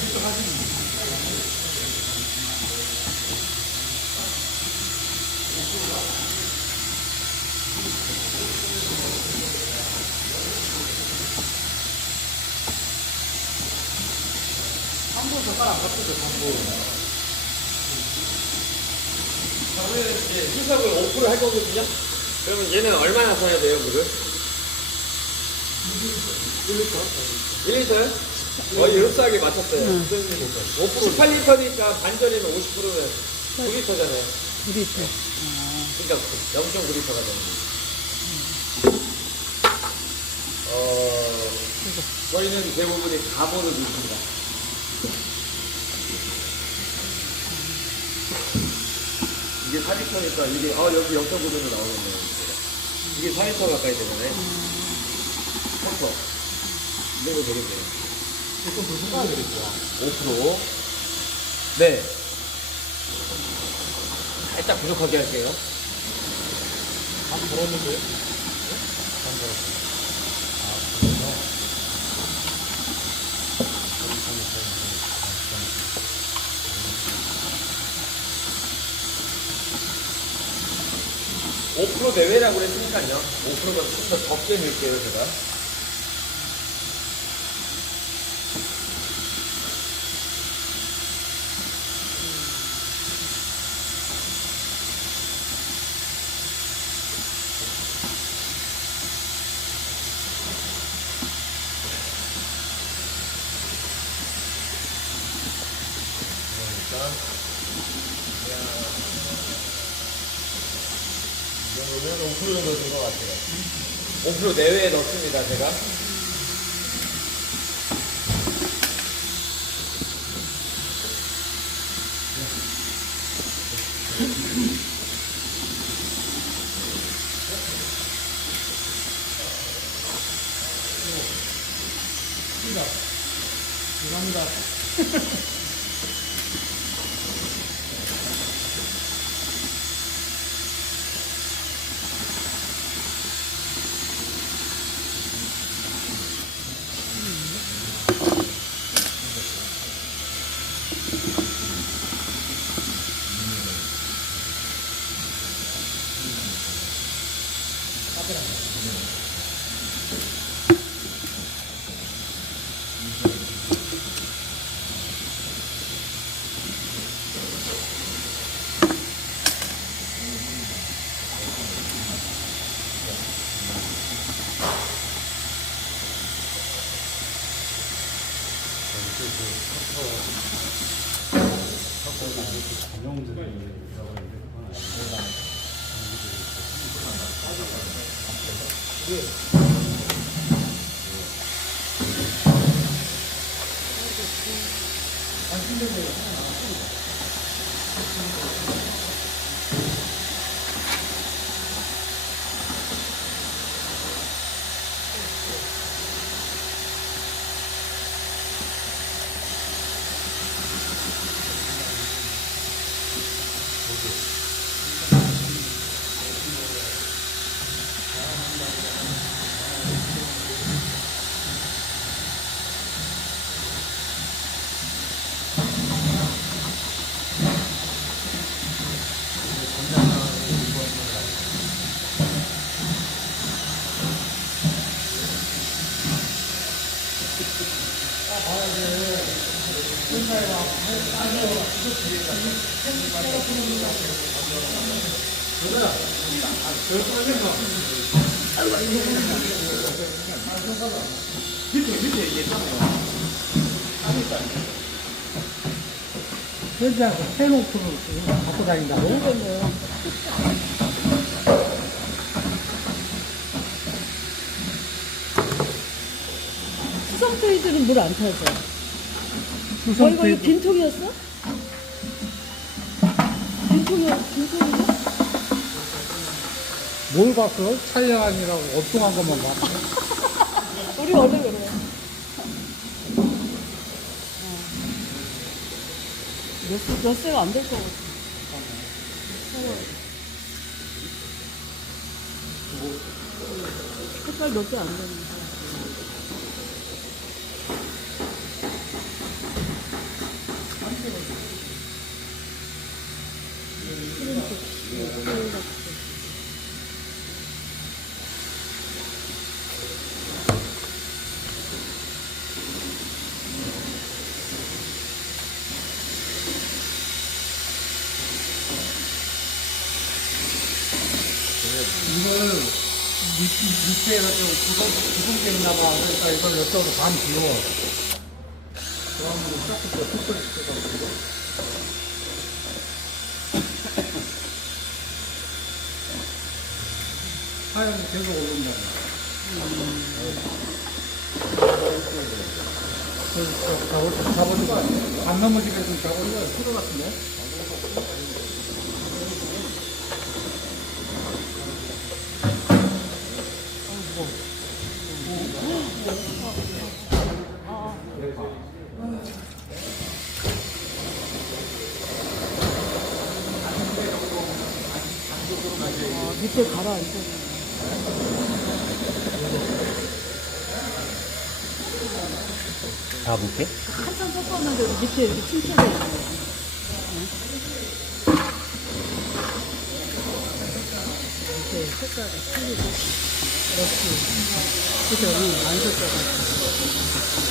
직접 하시는 거예요. 한번 젓가락 갖고도 한번. 저는 이제 희석을 5% 할 거거든요. 그러면 얘는 얼마나 써야 돼요, 물을? 1리터요? 거의 흡사하게 맞췄어요. 18리터니까 반전이면 50%면 9리터잖아요. 2리터. 그러니까 0.9리터가 되는 거예요. 저희는 대부분이 가보를 넣습니다. 이게 4리터니까 이게 여기 0.9배로 나오겠네요. 이게 4리터 가까이 되잖아요. 3리터. 이 정도 되겠네요. 조금 더 섞어야 되겠죠. 5%. 네. 살짝 부족하게 할게요. 반 벌었는데? 반 벌었어. 아, 그래서? 5% 내외라고 그랬으니까요. 5%가 좀 더 적게 넣을게요, 제가. 그러면 5% 정도 된 것 같아요. 5% 내외에 넣습니다, 제가. 감사합니다. 회사에서 해놓고 갖고 다닌다고? 모르겠네요. 수성 페이지는 물 안 타죠. 저희가 이거 빈통이었어? 빈통이야? 뭘 봤어? 차량 아니라고 엉뚱한 것만 봤어. 우리 원래 그래. 몇 세가 안 될 것 같아. 색깔 몇 개 안 되는데. 이걸 밑에가 좀 구분 게 있나 봐. 그러니까 이걸 이쪽으로 반 비워. 그러면 조금 더 툭툭 시켜가지고. 하얀이 계속 오른다. 잡아주고 안 넘어지게 좀 잡아주고 소리 같은데? 밑에 가라앉아. 다 볼게. 한참 섞었는데 밑에 이렇게 침체돼 있는 거야. 밑에 색깔이 틀리고. 역시. 그죠? 응, 안 섞여가지고.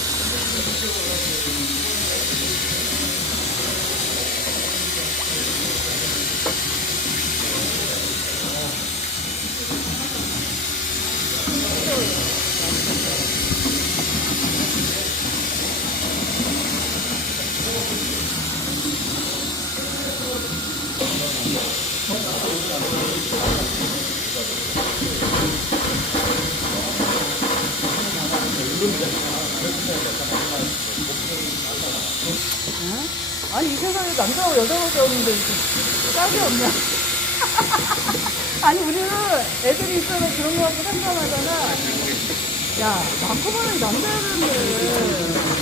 응? 아니 이 세상에 남자하고 여자밖에 없는데 이렇게 짝이 없냐? 아니 우리는 애들이 있어서 그런 거 갖고 상관하잖아. 야 많고 많은 남자들인데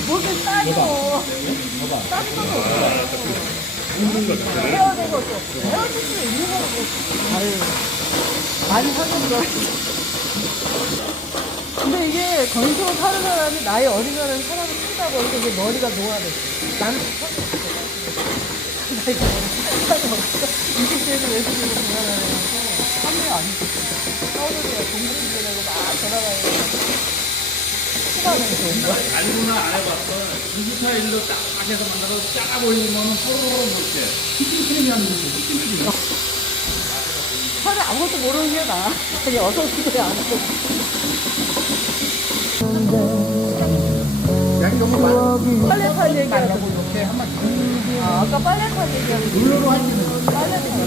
뭐 이렇게 따져. 따질 것도 없어. 헤어질 것도 없어. 헤어질 수 있는 거라고. 아유 많이 사귀었어. 근데 이게 건조 사는 사람이 나이 어린 사람이 사람이 크다고 해서 이게 머리가 노화됐어. 나는 나이가 없어. 20대에서 외국인으로 전화하려고 판매 안 했어. 떠들이야 공부를 되려고 막 전화가야 초반에 좋은 거야. 알고나 안 해봤어. 디지털 일로 딱 해서 만들어서 쫙 올리면 서로 못해. 히팅크림이 하는 거지. 히팅크림. 차라리 아무것도 모르는 게 나아. 그냥 어서 오세요 안 하고. 양이 너무 많아. 빨래판 얘기하고. 이렇게 한번 아, 아까 빨래판 얘기하고. 룰러로 할 수 있는 거. 빨래도 있고.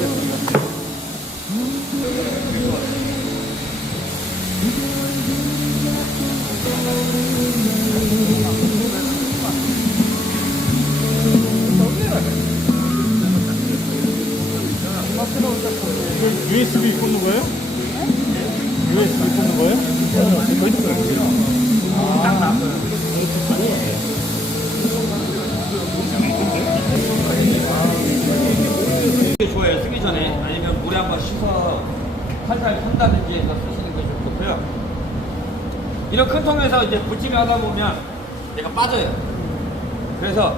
USB 꽂는 거예요? USB 꽂는 거예요? 이게 좋아요. 쓰기 전에 아니면 물에 한번 씻어 살살 탄다든지 해서 쓰시는 게 좋고요. 이런 큰 통에서 이제 부침이 하다 보면 얘가 빠져요. 그래서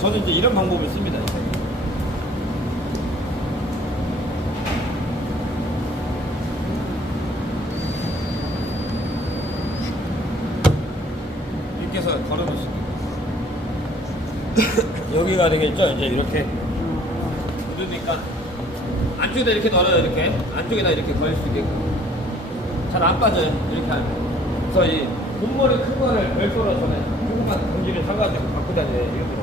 저는 이제 이런 방법을 씁니다. 이렇게 해서 걸어놓을 수 있어요. 여기가 되겠죠? 이제 이렇게 묻으니까 안쪽에다 이렇게 널어요. 이렇게 안쪽에다 이렇게 걸릴 수 있게끔 잘 안 빠져요. 이렇게 하면. 그래서 이 본머리 큰 거를 별도로 전에 조금만 공기를 사가지고 갖고 다녀요. 이렇게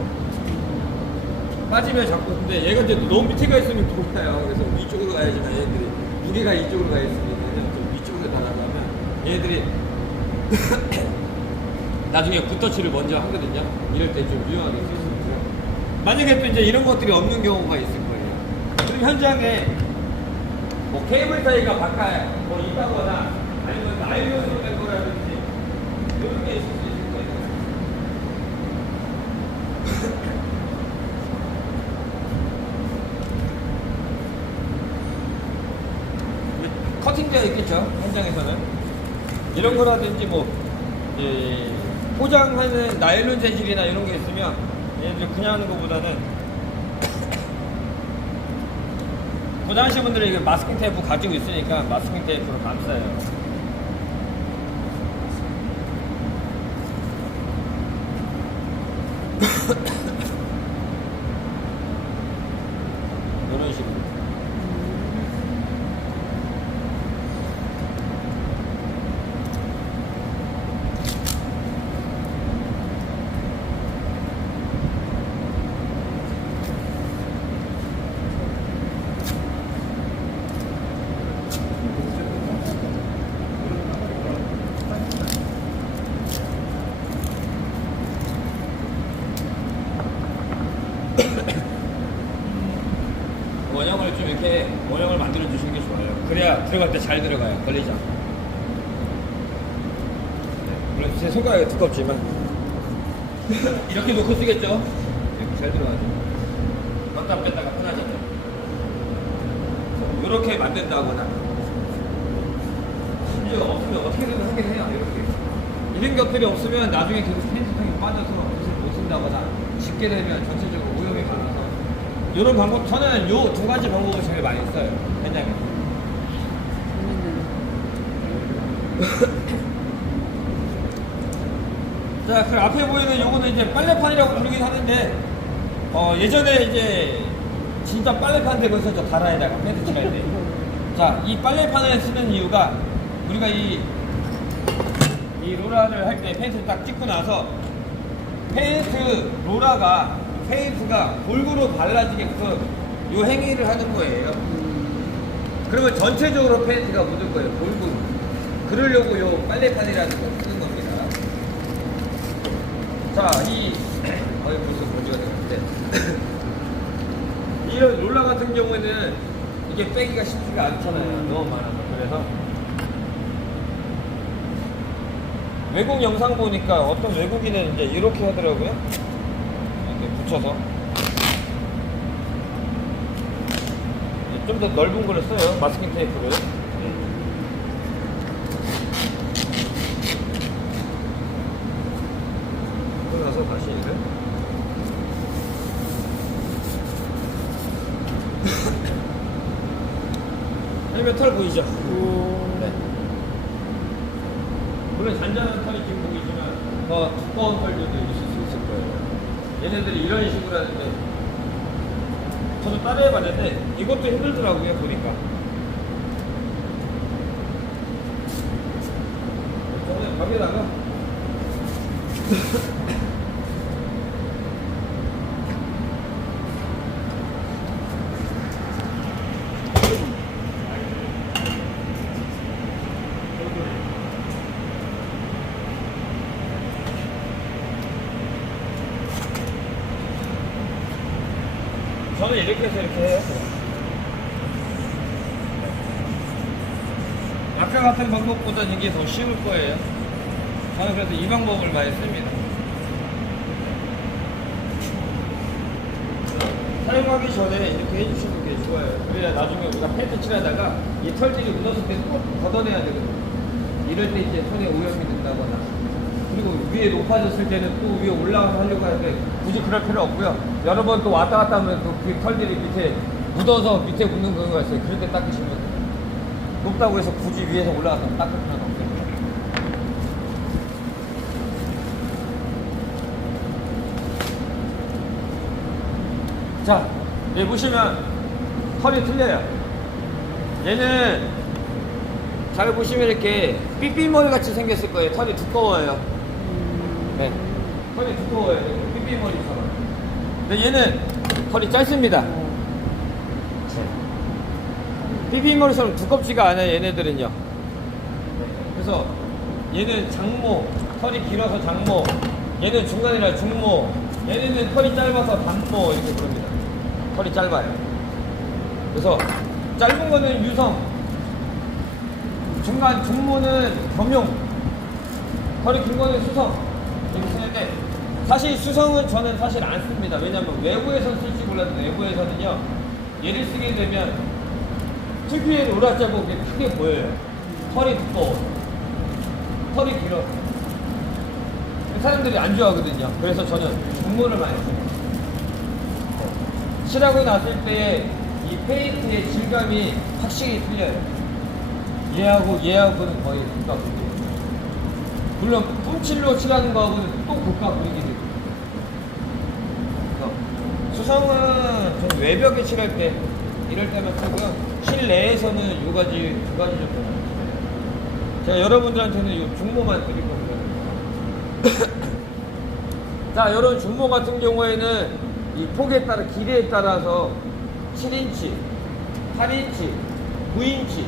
빠지면 자꾸. 근데 얘가 이제 너무 밑에가 있으면 돌아요. 그래서 위쪽으로 가야지만 얘들이 무게가 이쪽으로 가 있으면 좀 위쪽으로 날아가면 얘들이 나중에 붓터치를 먼저 하거든요. 이럴 때 좀 유용하게 쓸 수 있고요. 만약에 또 이제 이런 것들이 없는 경우가 있을 거예요. 그럼 현장에 뭐 케이블 타이가 바깥에 뭐 있다거나 아니면 나일론으로 된 거라든지 이런 게 있을 수 있을 거예요. 커팅되어 있겠죠. 현장에서는 이런 거라든지 뭐 이제 포장하는 나일론 재질이나 이런 게 있으면 얘네들 그냥 하는 것보다는 포장하시는 분들은 이게 마스킹 테이프 가지고 있으니까 마스킹 테이프로 감싸요. 이런 식으로. 들어갈 때 잘 들어가요. 걸리지 않고. 네, 물론 제 손가락이 두껍지만 이렇게 놓고 쓰겠죠? 이렇게 잘 들어가죠. 넣다 뺐다가 편하잖아요. 이렇게 만든다거나 심지어 없으면 어떻게든 하긴 해요. 이렇게 이런 것들이 없으면 나중에 계속 펜스통이 빠져서 옷을 못 쓴다거나 쉽게 되면 전체적으로 오염이 가면서 이런 방법, 저는 요 두 가지 방법을 제일 많이 써요. 현장에. 자, 그 앞에 보이는 요거는 이제 빨래판이라고 부르긴 하는데, 예전에 이제 진짜 빨래판 대고 있었죠. 다라에다가 팬트 칠할 때. 자, 이 빨래판을 쓰는 이유가 우리가 이 로라를 할 때 펜트 딱 찍고 나서 페인트 로라가 페인트가 골고루 발라지게끔 요 행위를 하는 거예요. 그러면 전체적으로 페인트가 묻을 거예요. 골고루. 그러려고 요 빨래판이라는 걸 쓰는 겁니다. 자, 거의 벌써 먼지가 되는데 이런 롤러 같은 경우에는 이게 빼기가 쉽지가 않잖아요. 너무 많아서. 그래서 외국 영상 보니까 어떤 외국인은 이제 이렇게 하더라고요. 이렇게 붙여서 좀 더 넓은 거를 써요. 마스킹 테이프를. 그러고 나서 다시 이를 아니면 털 보이죠? 네. 물론 잔잔한 털이 지금 보이지만 더 두꺼운 털들도 있을 수 있을 거예요. 얘네들이 이런 식으로 하는데 저도 따라해봤는데 이것도 힘들더라고요. 보니까 저는 벽에다가 저는 이렇게 해서 이렇게 해요. 아까 같은 방법보다는 이게 더 쉬울 거예요. 저는 그래서 이 방법을 많이 씁니다. 사용하기 전에 이렇게 해주시는 게 좋아요. 그래야 나중에 우리가 펜트 칠하다가 이 털들이 묻었을 때 꼭 걷어내야 되거든요. 이럴 때 이제 손에 오염이 된다거나 그리고 위에 높아졌을 때는 또 위에 올라가서 하려고 하는데 굳이 그럴 필요 없고요. 여러 번 또 왔다 갔다 하면 또 그 털들이 밑에 묻어서 밑에 묻는 경우가 있어요. 그럴 때 닦으시면 돼요. 높다고 해서 굳이 위에서 올라가서 닦을 필요는 없어요. 자, 여기 보시면 털이 틀려요. 얘는 잘 보시면 이렇게 삐삐머리 같이 생겼을 거예요. 털이 두꺼워요. 네. 털이 두꺼워요. 삐삐머리처럼. 근데 얘는 털이 짧습니다. 삐삐머리처럼 두껍지가 않아요. 얘네들은요. 그래서 얘는 장모, 털이 길어서 장모, 얘는 중간이라 중모, 얘네는 털이 짧아서 단모 이렇게 부릅니다. 털이 짧아요. 그래서 짧은 거는 유성, 중간 중모는 겸용, 털이 긴 거는 수성 이렇게 쓰는데 사실 수성은 저는 사실 안 씁니다. 왜냐면 외부에서 쓸지 몰라도 외부에서는요 얘를 쓰게 되면 특유의 로라 자국이 크게 보여요. 털이 두꺼워, 털이 길어. 사람들이 안 좋아하거든요. 그래서 저는 중모를 많이 써요. 칠하고 났을 때 이 페인트의 질감이 확실히 틀려요. 얘하고는 거의 국가 분위기. 물론 뿜칠로 칠하는 거하고는 또 국가 분위기거든요. 수성은 좀 외벽에 칠할 때 이럴 때만 쓰고요. 실내에서는 두 가지 정도 나눠요. 제가 여러분들한테는 이 중모만 드릴 겁니다. 자, 이런 중모 같은 경우에는 이 폭에 따라 길이에 따라서 7인치, 8인치, 9인치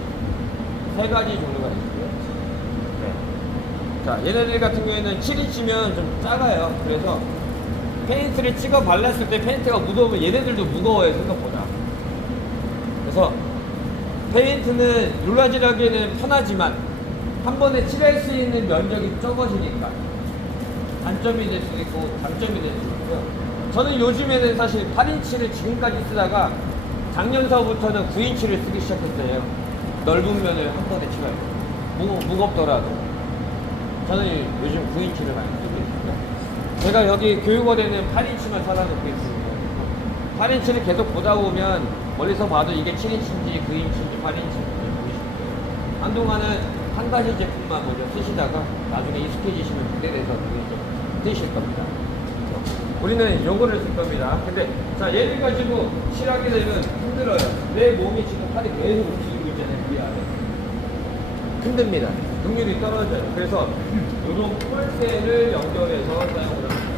세 가지 종류가 있고요. 네. 자, 얘네들 같은 경우에는 7인치면 좀 작아요. 그래서 페인트를 찍어 발랐을 때 페인트가 무거우면 얘네들도 무거워요, 생각보다. 그래서 페인트는 룰라질하기에는 편하지만 한 번에 칠할 수 있는 면적이 적어지니까 단점이 될 수 있고 장점이 될 수 있고요. 저는 요즘에는 사실 8인치를 지금까지 쓰다가 작년서부터는 9인치를 쓰기 시작했어요. 넓은 면을 한 번에 칠해요. 무겁더라도. 저는 요즘 9인치를 많이 쓰고 있습니다. 제가 여기 교육원에는 8인치만 사다놓고 있습니다. 8인치를 계속 보다 보면 멀리서 봐도 이게 7인치인지 9인치인지 8인치인지 보이시고요. 한동안은 한 가지 제품만 먼저 쓰시다가 나중에 익숙해지시면 그때 돼서 쓰실 겁니다. 우리는 요거를 쓸 겁니다. 근데 자 얘를 가지고 칠하게 되면 힘들어요. 내 몸이 지금 팔이 계속 움직이고 있잖아요. 위아래. 힘듭니다. 능률이 떨어져요. 그래서 요런 폴대를 연결해서 사용을 합니다.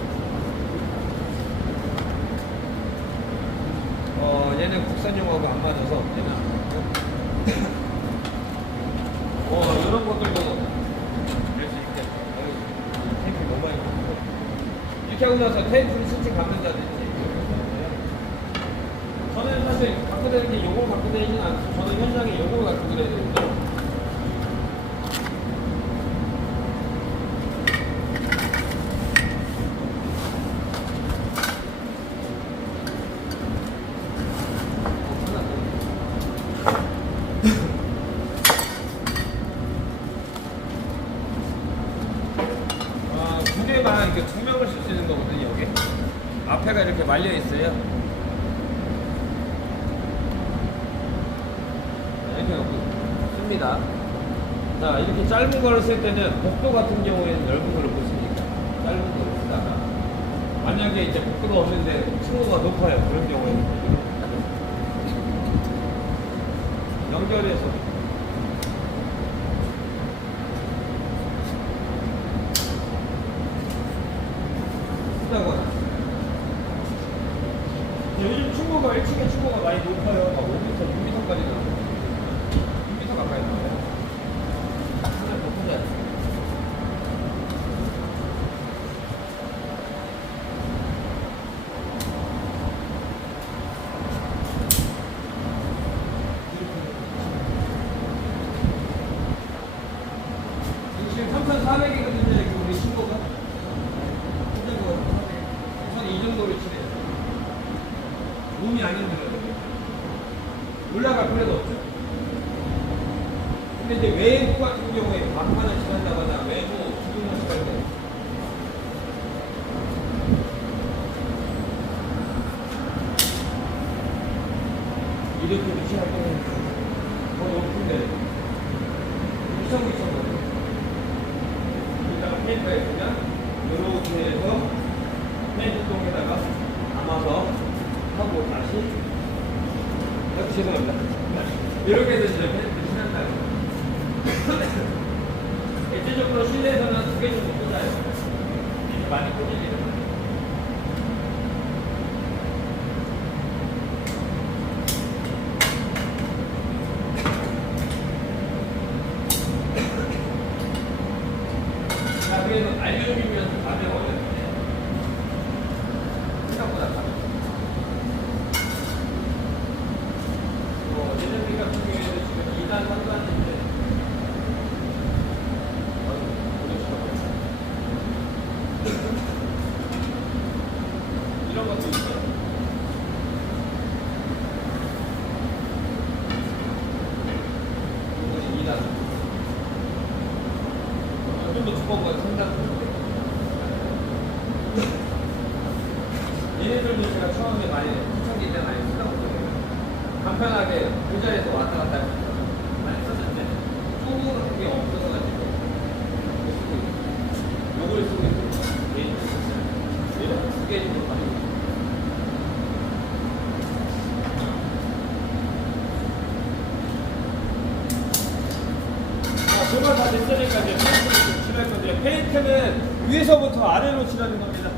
얘는 국산용하고 안 맞아서 얘는 안 맞고 이런 것들도 낼 수 있게 테이프 너무 많이 넣고 이렇게 하고 나서 테이프를 실제 감는다든지 저는 사실 갖고 다니는 게 요걸 갖고 다니지는 않고 저는 현장에 요걸 갖고 다녀야 되는데 두 개만 이렇게 두 명을 쓸 수 있는 거거든요. 여기 앞에가 이렇게 말려 있어요. 이렇게 놓고 씁니다. 자 이렇게 짧은 거를 쓸 때는 복도 같은 경우에는 넓은 거를 못 쓰니까 짧은 거를 쓰다가 만약에 이제 복도가 없는데 층고가 높아요. 그런 경우에는 연결해서 요즘 층고가 1층의 층고가 많이 높아요. 막 5m, 6m까지 나와요. 6m 가까이 나와요. 하나 더 보자. 지금 3,400이거든요. 우리 층고가. 저는 이 정도를 칠해요. 몸이 안 힘들어요. 올라갈 필요도 없죠. 근데 이제 외부 같은 경우에 막판을 칠한다거나 외부 기둥을 칠할 때 이렇게 칠할 때는 거의 높은데 2,000거든요. 이따가 테이프에 그냥 이렇게 해서 페인트통에다가 담아서 하고 다시 죄송합니다. 이렇게 해서 이제 페인트를 칠한다고. 일제적으로 실내에서는 두 개 정도 꽂아요. 이제 많이 꽂으기는. 자, 그래서 알루미늄이면 가벼워요. 생각보다 가벼워요. 예전비 같은 경우에는 지금 2단, 3단인데 이런 것도 있어요. 이거는 2단. 좀 더 두꺼운 건 3단. 얘네들도 제가 처음에 많이 초창기 때 많이 쓰다 보거든요. 간편하게 의자에서 왔다 갔다 많이 썼는데 초보 같은 게 없어서가지고 요걸 쓰고 있어요. 개인 얘는 두 개 정도 가지고 있어요. 정말 다 됐으니까 이제 페인트를 좀 칠할 건데 페인트는 위에서부터 아래로 칠하는 겁니다.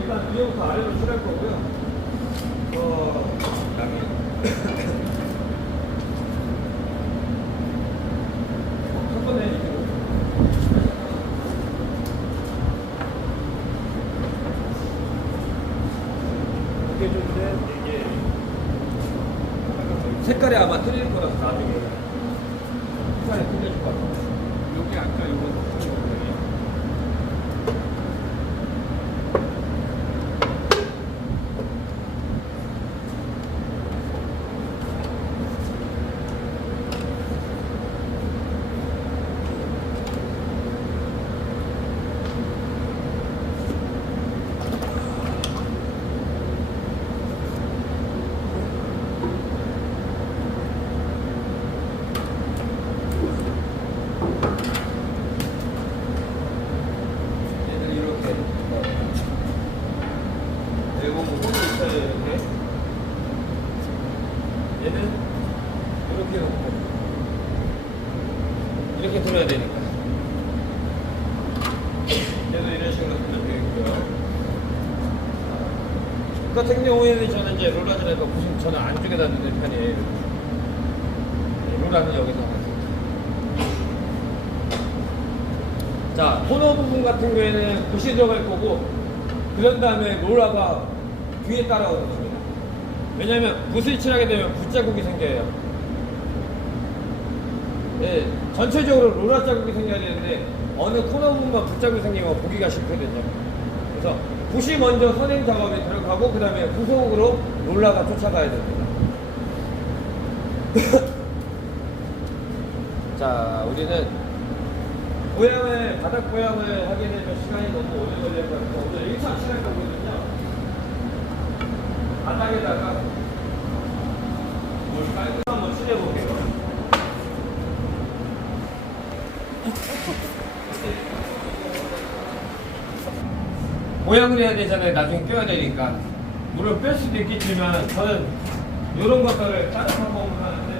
일단 위에부터 아래로 칠할 거고요. 첫 번째 이게 좀 이게 색깔이 아마 틀릴 맞춰줘야 되니까. 그래서 이런 식으로 하면 되겠고요. 그 같은 경우에는 저는 이제 롤라전에서 보시면 저는 안쪽에다 넣는 편이에요. 롤라는 여기서 하고. 자, 코너 부분 같은 경우에는 붓이 들어갈 거고, 그런 다음에 롤라가 뒤에 따라오는 겁니다. 왜냐면 붓을 칠하게 되면 붓자국이 생겨요. 네, 전체적으로 롤라 자국이 생겨야 되는데 어느 코너 부분만 붓자국이 생기면 보기가 싫거든요. 그래서 붓이 먼저 선행 작업에 들어가고 그 다음에 후속으로 롤라가 쫓아가야 됩니다. 자, 우리는 바닥 보양을 하게 되면 시간이 너무 오래 걸릴 것 같아서 오늘 1차 칠할 거거든요. 바닥에다가 뭘 깔고 한번 칠해볼게요. 보양을 해야 되잖아요. 나중에 껴야 되니까. 물론 뺄 수도 있겠지만 저는 이런 것들을 다른 방법으로 하는데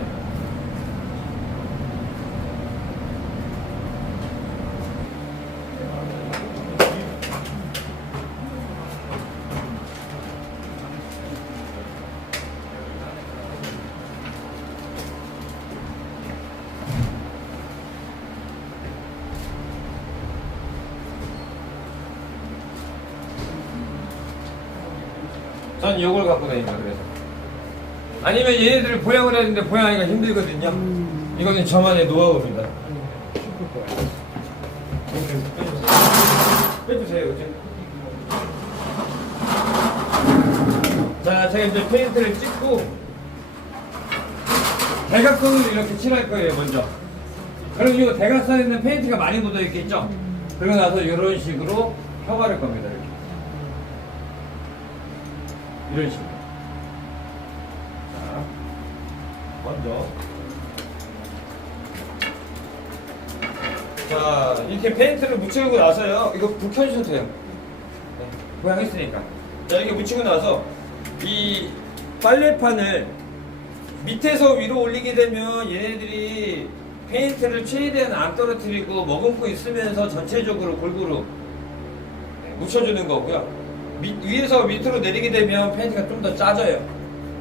전 이걸 갖고 다닙니다. 그래서 아니면 얘네들을 보양을 해야 되는데 보양하기가 힘들거든요. 이거는 저만의 노하우입니다. 빼주세요. 그치? 자, 제가 이제 페인트를 찍고 대각선으로 이렇게 칠할 거예요. 먼저. 그럼 이 대각선에는 페인트가 많이 묻어 있겠죠? 그러고 나서 이런 식으로 펴바를 겁니다. 이렇게. 이런 식으로. 자, 먼저. 자, 이렇게 페인트를 묻히고 나서요. 이거 불 켜주셔도 돼요. 네, 보양했으니까. 자, 이렇게 묻히고 나서 이 빨래판을 밑에서 위로 올리게 되면 얘네들이 페인트를 최대한 안 떨어뜨리고 머금고 있으면서 전체적으로 골고루 묻혀주는 거고요. 위에서 밑으로 내리게 되면 페인트가 좀 더 짜져요.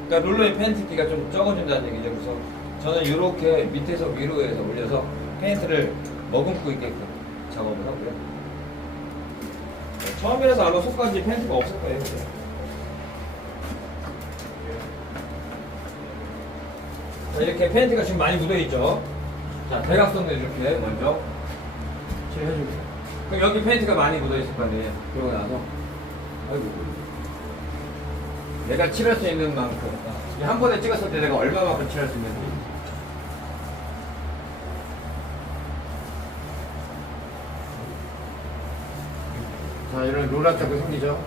그러니까 롤러의 페인트기가 좀 적어진다는 얘기죠. 그래서 저는 이렇게 밑에서 위로 해서 올려서 페인트를 머금고 있게끔 작업을 하고요. 처음이라서 아마 속까지 페인트가 없을 거예요. 그죠? 자, 이렇게 페인트가 지금 많이 묻어있죠. 자, 대각선으로 이렇게 먼저 칠해줄게요. 그럼 여기 페인트가 많이 묻어있을 거 아니에요. 그러고 나서 아이고, 내가 칠할 수 있는 만큼 한 번에 찍었을 때 내가 얼마만큼 칠할 수 있는지. 자, 이런 롤라 자국 생기죠.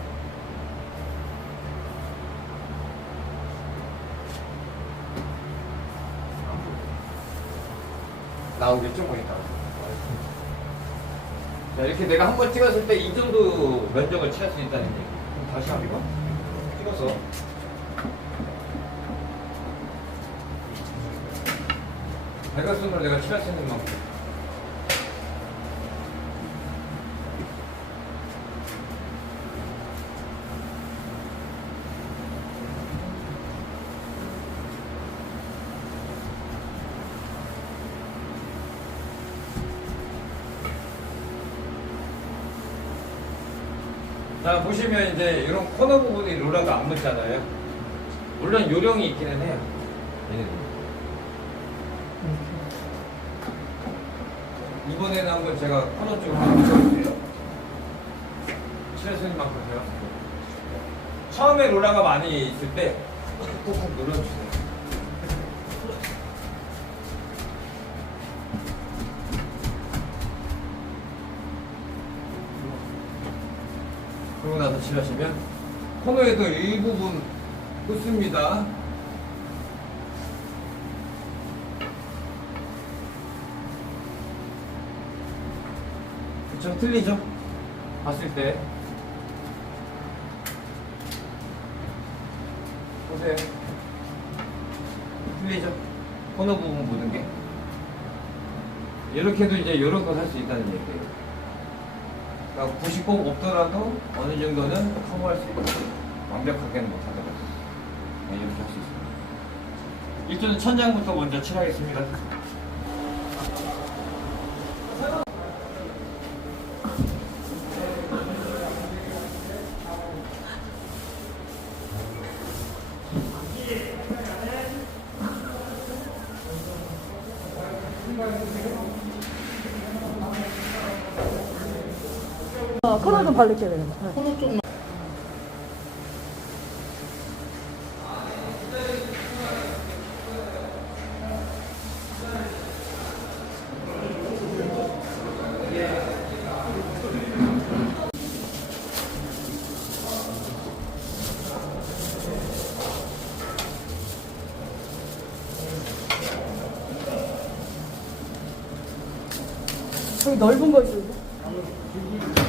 나오겠죠, 보니까. 자, 이렇게 내가 한 번 찍었을 때 이 정도 면적을 칠할 수 있다는 얘기. 그럼 다시 한번 찍어서. 대각선으로 내가 칠할 수 있는 만큼. 자, 보시면 이제 이런 코너 부분이 롤러가 안 묻잖아요. 물론 요령이 있기는 해요. 이번에는 한번 제가 코너 쪽으로 한번 묻혀볼게요. 칠할 수 있는 만큼 제가. 처음에 롤러가 많이 있을 때 꾹꾹 눌러주세요. 그러고 나서 칠하시면 코너에도 일부분 꽂습니다. 그쵸? 틀리죠? 봤을 때 보세요. 틀리죠? 코너 부분 묻은 게. 이렇게도 이제 이런 거 살 수 있다는 얘기예요. 그러니까 90 꼭 없더라도 어느 정도는 커버할 수 있고 완벽하게는 못하더라도 네, 이렇게 할 수 있습니다. 일단은 천장부터 먼저 칠하겠습니다. 코너 좀 발릴게 되겠다. 코너 쪽만. 저기 넓은 거 있어요.